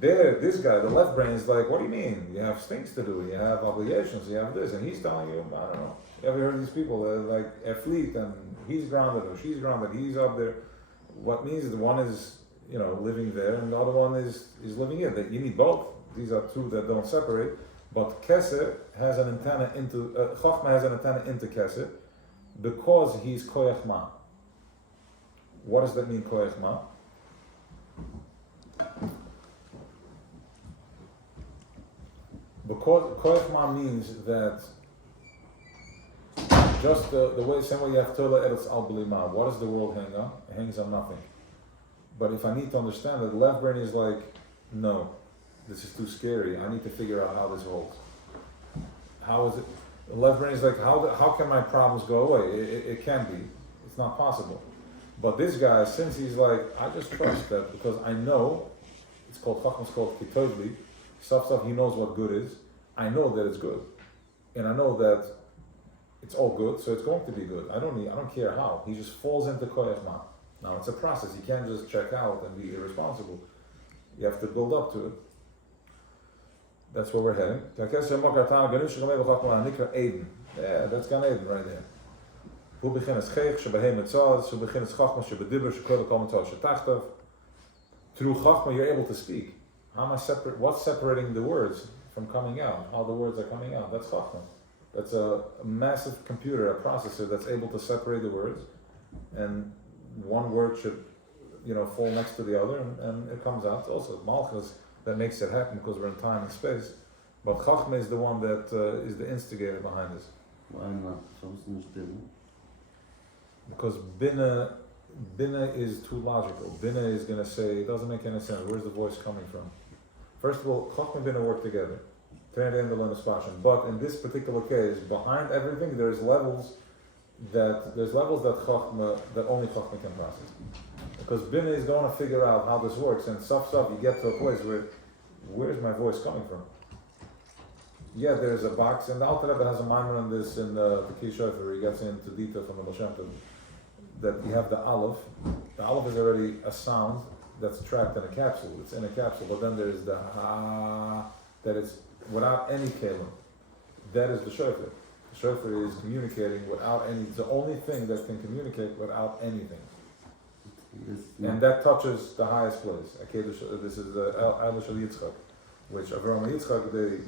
This guy, the left brain, is like, what do you mean? You have things to do, you have obligations, you have this, and he's telling you, I don't know. You ever heard of these people, they're like athlete, and he's grounded, or she's grounded, he's up there. What means is the one is, living there, and the other one is living here. That you need both. These are two that don't separate. But Kesser has an antenna into, Chachma has an antenna into Kesser, because he's Koyach Ma. What does that mean, Koyach Ma? Because Koyach Ma means that just the same way you have Tola Eretz Al Belima. What does the world hang on? It hangs on nothing. But if I need to understand it, the left brain is like, no, this is too scary. I need to figure out how this holds. How is it? The left brain is like, how can my problems go away? It can't be. It's not possible. But this guy, since he's like, I just trust that because I know, it's called Kitovli, stuff he knows what good is. I know that it's good. And I know that it's all good, so it's going to be good. I don't care how. He just falls into Koyach Ma. Now it's a process. You can't just check out and be irresponsible. You have to build up to it. That's where we're heading. Yeah, that's Gan Eden right there. Through Chachma you're able to speak. What's separating the words from coming out? How the words are coming out? That's Chachma. That's a massive computer, a processor that's able to separate the words, and one word should, fall next to the other, and it comes out. It's also Malchus that makes it happen because we're in time and space. But Chachma is the one that is the instigator behind this. Why not? Because Bina is too logical. Bina is going to say, it doesn't make any sense. Where's the voice coming from? First of all, Chachma and Bina work together. But in this particular case, behind everything, there's levels that Chachma, that only Chachma can process. Because Bina is going to figure out how this works, and stuff, you get to a place where's my voice coming from? Yeah, there's a box, and the Alter Rebbe has a mimer on this in the Kishofer, where he gets into detail from the Baal Shem Tov, that you have the Aleph. The Aleph is already a sound that's trapped in a capsule. It's in a capsule, but then there's the that it's without any kelim. That is the shofar. The shofar is communicating without any. It's the only thing that can communicate without anything. And that touches the highest place. This is the Eilish of Yitzchak, which Avraham and Yitzchak, they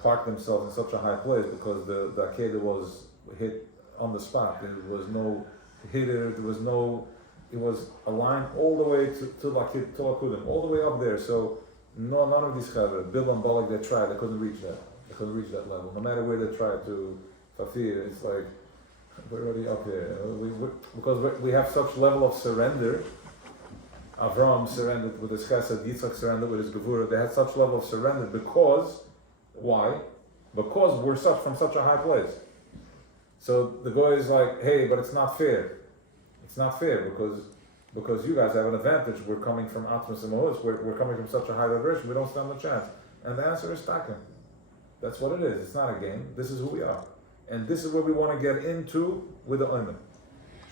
parked themselves in such a high place because the Akedah was hit on the spot. There was no hitter, there was no, it was aligned all the way to Akudim, all the way up there. So none of these Chavre, Bill and Balak, they tried, they couldn't reach that. They couldn't reach that level. No matter where they tried to Fafir, it's like, we're already up there. Because we have such level of surrender. Avram surrendered with his chesed, Yitzchak surrendered with his gevurah. They had such level of surrender because, why? Because we're from such a high place. So the guy is like, hey, but it's not fair. It's not fair because you guys have an advantage. We're coming from Atmos and Mahus. We're coming from such a high vibration. We don't stand a chance. And the answer is Taka. That's what it is. It's not a game. This is who we are. And this is where we want to get into with the Omer.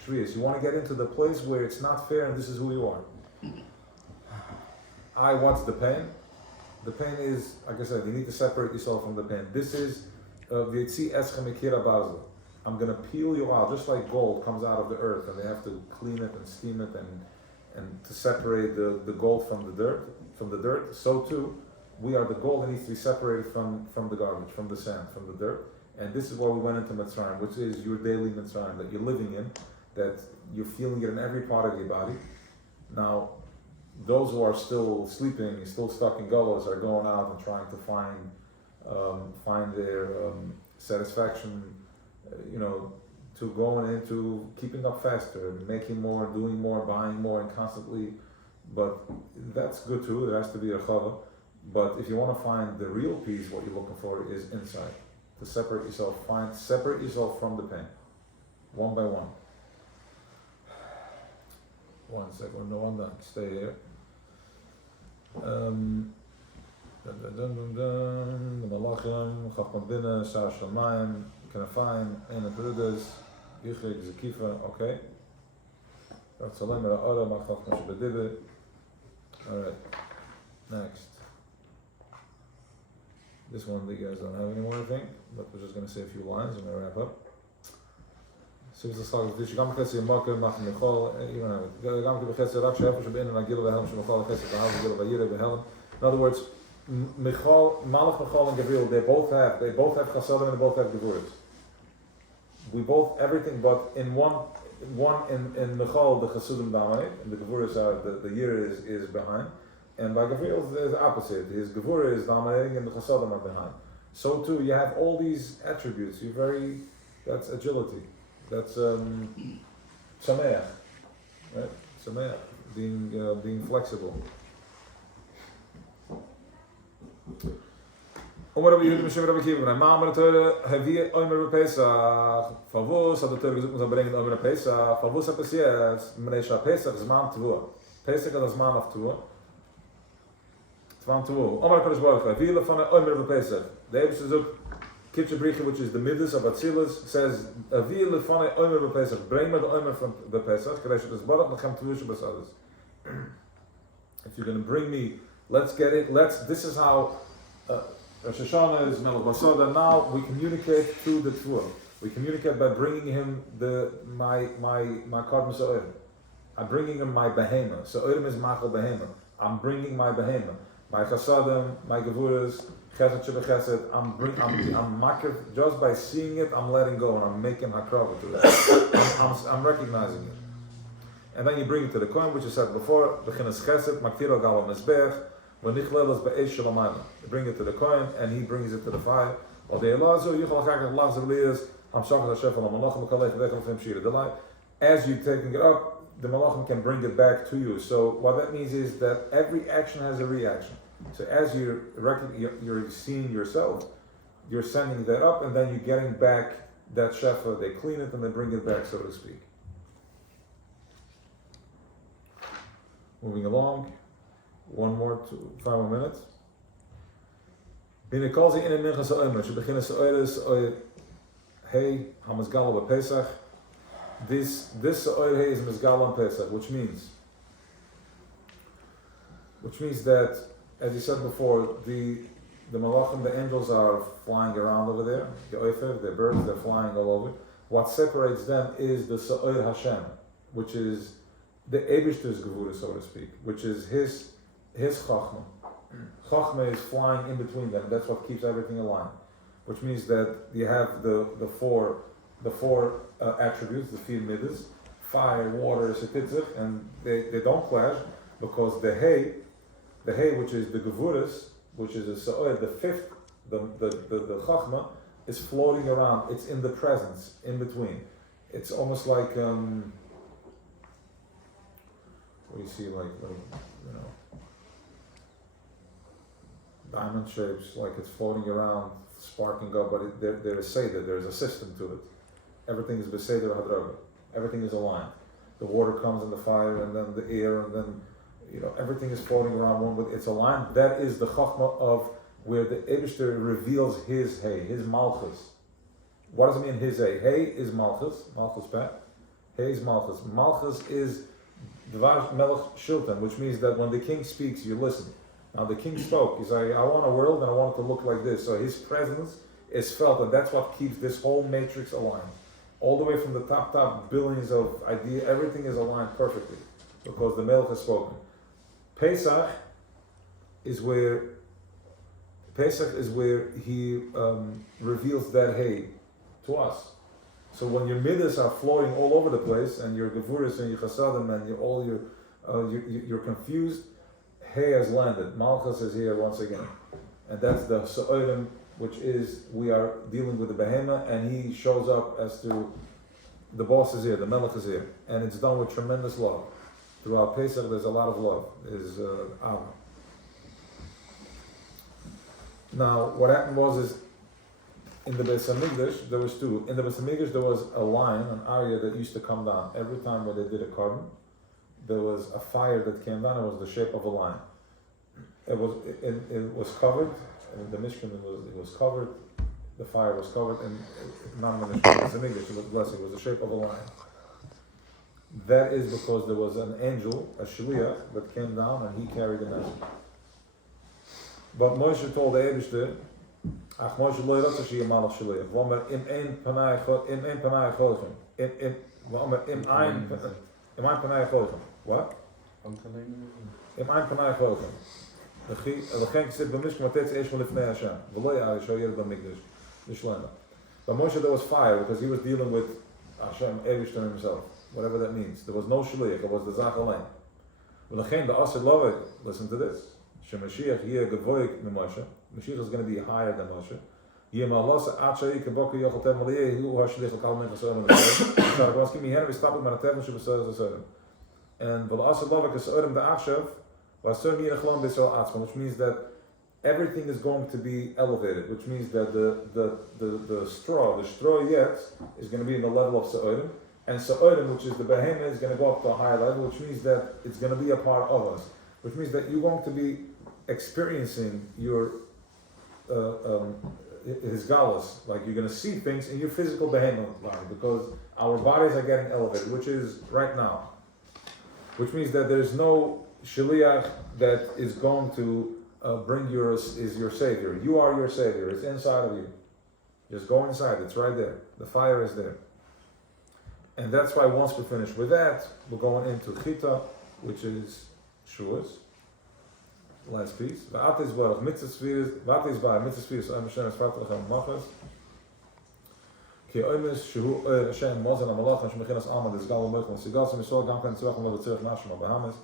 Shviyas, you want to get into the place where it's not fair and this is who you are. What's the pain? The pain is, like I said, you need to separate yourself from the pain. This is V'yitzi eschem mikira barzel. I'm going to peel you out, just like gold comes out of the earth and they have to clean it and steam it and to separate the gold from the dirt. So too, we are the gold that needs to be separated from the garbage, from the sand, from the dirt. And this is why we went into Mitzrayim, which is your daily Mitzrayim that you're living in, that you're feeling it in every part of your body. Now, those who are still sleeping, still stuck in gullahs, are going out and trying to find their satisfaction, to going into keeping up faster, making more, doing more, buying more, and constantly. But that's good too. There has to be a chava. But if you want to find the real peace, what you're looking for is inside. To separate yourself from the pain, one by one. 1 second, no one done. Stay here. The Malachim, Chacham Bina, Shar Shamayim, Kanafayim, Ein Brudas, Yichrik, Zekifa, okay. Ratzalem, Ra'ara, Machach, Moshe Bedibe. Alright, next. This one, you guys don't have any more, I think, but we're just going to say a few lines and we'll wrap up. So it's a slug of this. Gam Chesed Yamakel Mach Michol. You don't have it. Gam Chesed Rak Shefer Shebin and Agil Vehelm Shemachol Chesed V'Hav Agil V'Yire Vehelm. In other words, Michol, Malach Michol and Gabriel, they both have Chasadim and they both have Gevuras. We both everything, but in one in Michol the Chasudim dominate and the Gevuras are the Yire is behind. And by Gabriel, there's the opposite. His Gevurah is dominating and the Chasadim are behind. So too, you have all these attributes. That's agility. That's Sameach. Right? Sameach. Being flexible. Omar Rabbi Yehuda Mishum Rabbi Kiva. Ma'amar Torah Havia Omer Pesach. Favus had the Torah gesagt, man bringen Omer Pesach. Favus hat es jetzt. Menesha Pesach Zman Tvua. Pesach is Zman of Tvua. Zman Tvua. Omar Kodesh Baruch Hu. Havia lefana Omer Pesach. The Eibus is up. Kitche Briche, which is the Midas of Atzilus, says Havia lefana Omer Pesach. Bring me the Omer from the Pesach. Kadesh es Baruch Lechem Tvua Shabbos others. If you're going to bring me, let's get it. This is how. Rosh Hashanah is Melech Basada. Now we communicate through the Tvua. We communicate by bringing him my Karban Sa'ir. I'm bringing him my Behema. Sa'irim is Machal Behema. I'm bringing my Behema. My Chasadim, my Gevuras, Chesed Sheba Chesed. I'm makir, just by seeing it, I'm letting go and I'm making Hakrava to that. I'm recognizing it. And then you bring it to the coin, which you said before, Bechinas Chesed, Maktiro Galam Mezbech. When you bring it to the coin and he brings it to the fire. As you're taking it up, the malachim can bring it back to you. So what that means is that every action has a reaction. So as you're seeing yourself, you're sending that up and then you're getting back that shefa. They clean it and they bring it back, so to speak. Moving along. 5 more minutes. Binnen calls in mincha sa'omer. She begins sa'oyer hey hamazgal Pesach. This sa'oyer hey is mizgal on Pesach, which means which means that, as you said before, the malachim, the angels are flying around over there. The oifer, the birds, they're flying all over. What separates them is the Sa'ir Hashem, which is the Eibishter's Gevura, so to speak, which is his Chachma. Chachma is flying in between them. That's what keeps everything aligned. Which means that you have the four attributes, the vier midas, fire, water, setitzich, and they don't clash because the hay, which is the Gevuras, which is the Sa'ir, the fifth, the Chachma, is floating around. It's in the presence, in between. It's almost like what you see, like diamond shapes, like it's floating around, sparking up. But there is Seder. There is a system to it. Everything is Beseder Hadraga. Everything is aligned. The water comes in the fire, and then the air, and then everything is floating around one. But it's aligned. That is the Chachma of where the Eibishter reveals his hay, his Malchus. What does it mean, his hay? Hay is Malchus, Malchus Peh. Hay is Malchus. Malchus is Dvar Melech Shilton, which means that when the king speaks, you listen. Now the king spoke. He said, I want a world and I want it to look like this. So his presence is felt, and that's what keeps this whole matrix aligned. All the way from the top, billions of ideas, everything is aligned perfectly because the Melech has spoken. Pesach is where he reveals that hay to us. So when your midas are floating all over the place, and your gevuras and your chasadim and you're confused, hay has landed. Malchus is here once again, and that's the Sa'odim, which is we are dealing with the behemoth, and he shows up as to the boss is here, the melech is here, and it's done with tremendous love. Throughout Pesach, there's a lot of love. Is Av. Now, what happened was in the Beis Hamikdash, there was two. In the Beis Hamikdash, there was a line, an area that used to come down. Every time when they did a carbon, there was a fire that came down. It was the shape of a line. It was covered. In the Mishkan, it was covered. The fire was covered, and not in the Beis Hamikdash, it was the shape of a line. That is because there was an angel, a shliach, that came down and he carried the message. But Moshe told the Eibishter, Ach Moshe lo yirotze sheyeh malach shliach. V'omer im ein panai cholchem. V'omer im ein panai cholchem. What? Im ein panai cholchem. L'chen kisib b'mishkan v'tetz eish v'lifnei Hashem. V'lo ya'ari sho yered b'mikdash. L'shlema. But Moshe, there was fire because he was dealing with Hashem, Eibishter himself. Whatever that means. There was no shliach, it was the Zach Alein. V'lechen the Asir Loved, listen to this. Shemashiach yeh gevoik me Moshe. Mashiach is going to be higher than Moshe. Yeh ma'alosa at she'yi keboku yochotem maliyeh hu ha'shliach l'kal min chasodem v'sodem. Saragoskim yihen v'stapel maratev she'b'sodem v'sodem. And v'l'asir Loved k'sodem da'achshav v'asodem yirachlon b'Yisrael atzman, which means that everything is going to be elevated, which means that the straw yet is going to be in the level of Sa'odim. And Sa'odim, which is the behemoth, is going to go up to a higher level, which means that it's going to be a part of us. Which means that you're going to be experiencing your his galus, like you're going to see things in your physical behemoth line, because our bodies are getting elevated, which is right now. Which means that there's no shliach that is going to bring your savior. You are your savior. It's inside of you. Just go inside. It's right there. The fire is there. And that's why once we're finished with that, we're going into Chita, which is Shuas. Last piece. V'at is barach mitzvah spheres am Hashem esfat lechem machas. Ki oimes shehu oir Hashem mozen amalach and shmechinas alma desgal u'mechon sigas u'misol gam kan tzirach u'lo v'tzirach nashim al-Bahamas.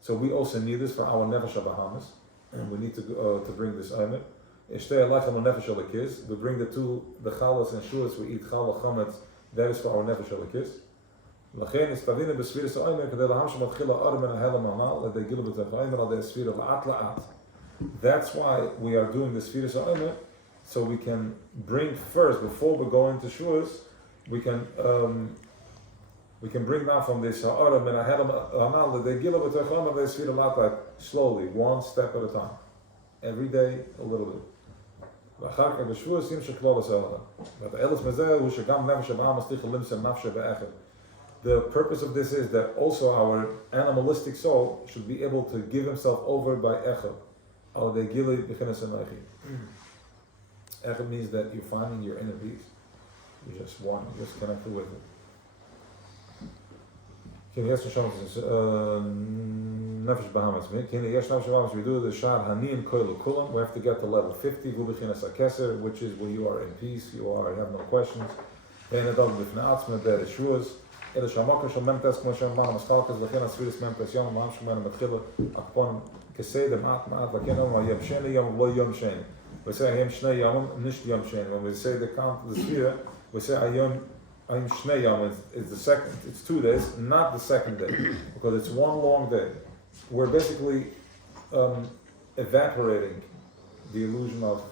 So we also need this for our nefesh al-Bahamas. And we need to bring this oimer. Ishtei alachem u'nefesh al-Akiz. We bring the chalas and Shuas, we eat challah chametz. That is for our nefesh al-Akiz. L'chein is tavina b'sfiris ha'omer k'dei laham shematchila armen ha'helam ha'mal l'dei gilu b'tech ha'omer l'dei sfira la'at la'at. That's why we are doing the sfiris ha'omer, so we can bring first, before we go into Shuas, we can bring down from this ha'omer and ha'helam ha'mal l'dei gilu b'tech ha'omer l'dei sfira la'at, slowly, one step at a time. Every day, a little bit. ואחר כך בשבועס ימשך כלל הסעודה. ואת האלס מזה הוא שגם נפש הבאה מסתיך למסר נפש באחד. The purpose of this is that also our animalistic soul should be able to give himself over by echad. Echad means that you're finding your inner peace. You just one, you just connected with it. Nefesh Bahamas. We do the Shad Hanin Koilu Kulam. We have to get to level 50, which is where you are in peace, you have no questions. אלא שהמוקר של ממתס כמו שאמרנו מסתלקס לכן הספירס ממתס יום מעם שמנו מתחילה אקפון כסדר מעט לכן אומר היום שני יום לא יום שני וזה היום שני יום נשת יום שני when we say the count the sphere we say היום שני יום is the second, it's 2 days, not the second day because it's one long day. We're basically evaporating the illusion of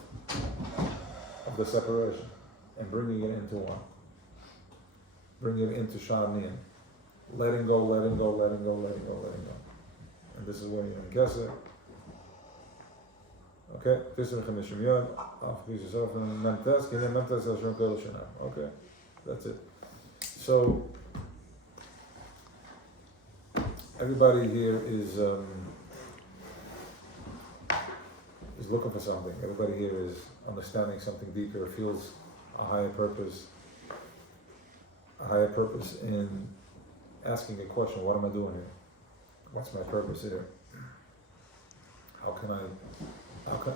the separation and bringing it into one. Bring it into Sha'aniyan. Letting go, letting go, letting go, letting go, letting go. And this is where you're going to guess it. Okay, okay, that's it. So, everybody here is looking for something. Everybody here is understanding something deeper, feels a higher purpose in asking a question, what am I doing here? What's my purpose here?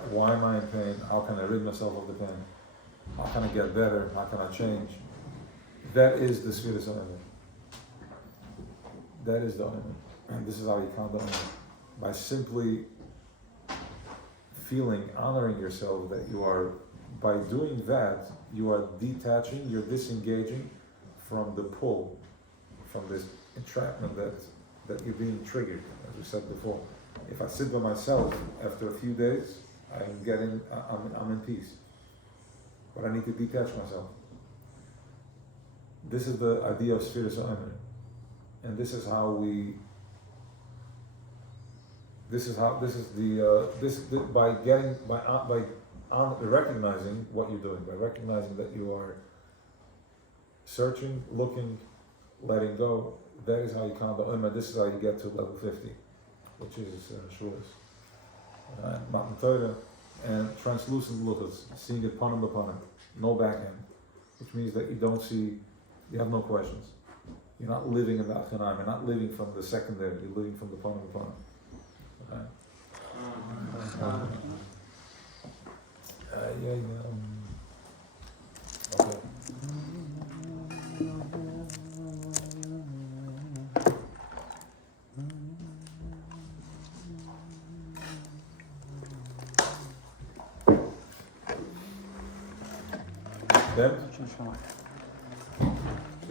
Why am I in pain? How can I rid myself of the pain? How can I get better? How can I change? That is the Sfiras Omer. That is the Omer. And this is how you count the Omer. By simply honoring yourself that you are, by doing that, you are detaching, you're disengaging from the pull, from this entrapment that you're being triggered, as we said before. If I sit by myself, after a few days, I'm in peace. But I need to detach myself. This is the idea of Sfiras Omer. And this is by recognizing what you're doing, by recognizing that you are searching, looking, letting go. That is how you count the Omer. This is how you get to level 50, which is Shulas. Matan Torah and translucent luchas, seeing it panim b'panim, no backhand, which means that you have no questions. You're not living in the Achanaim, you're not living from the secondary, you're living from the panim b'panim. Okay. Okay. Then?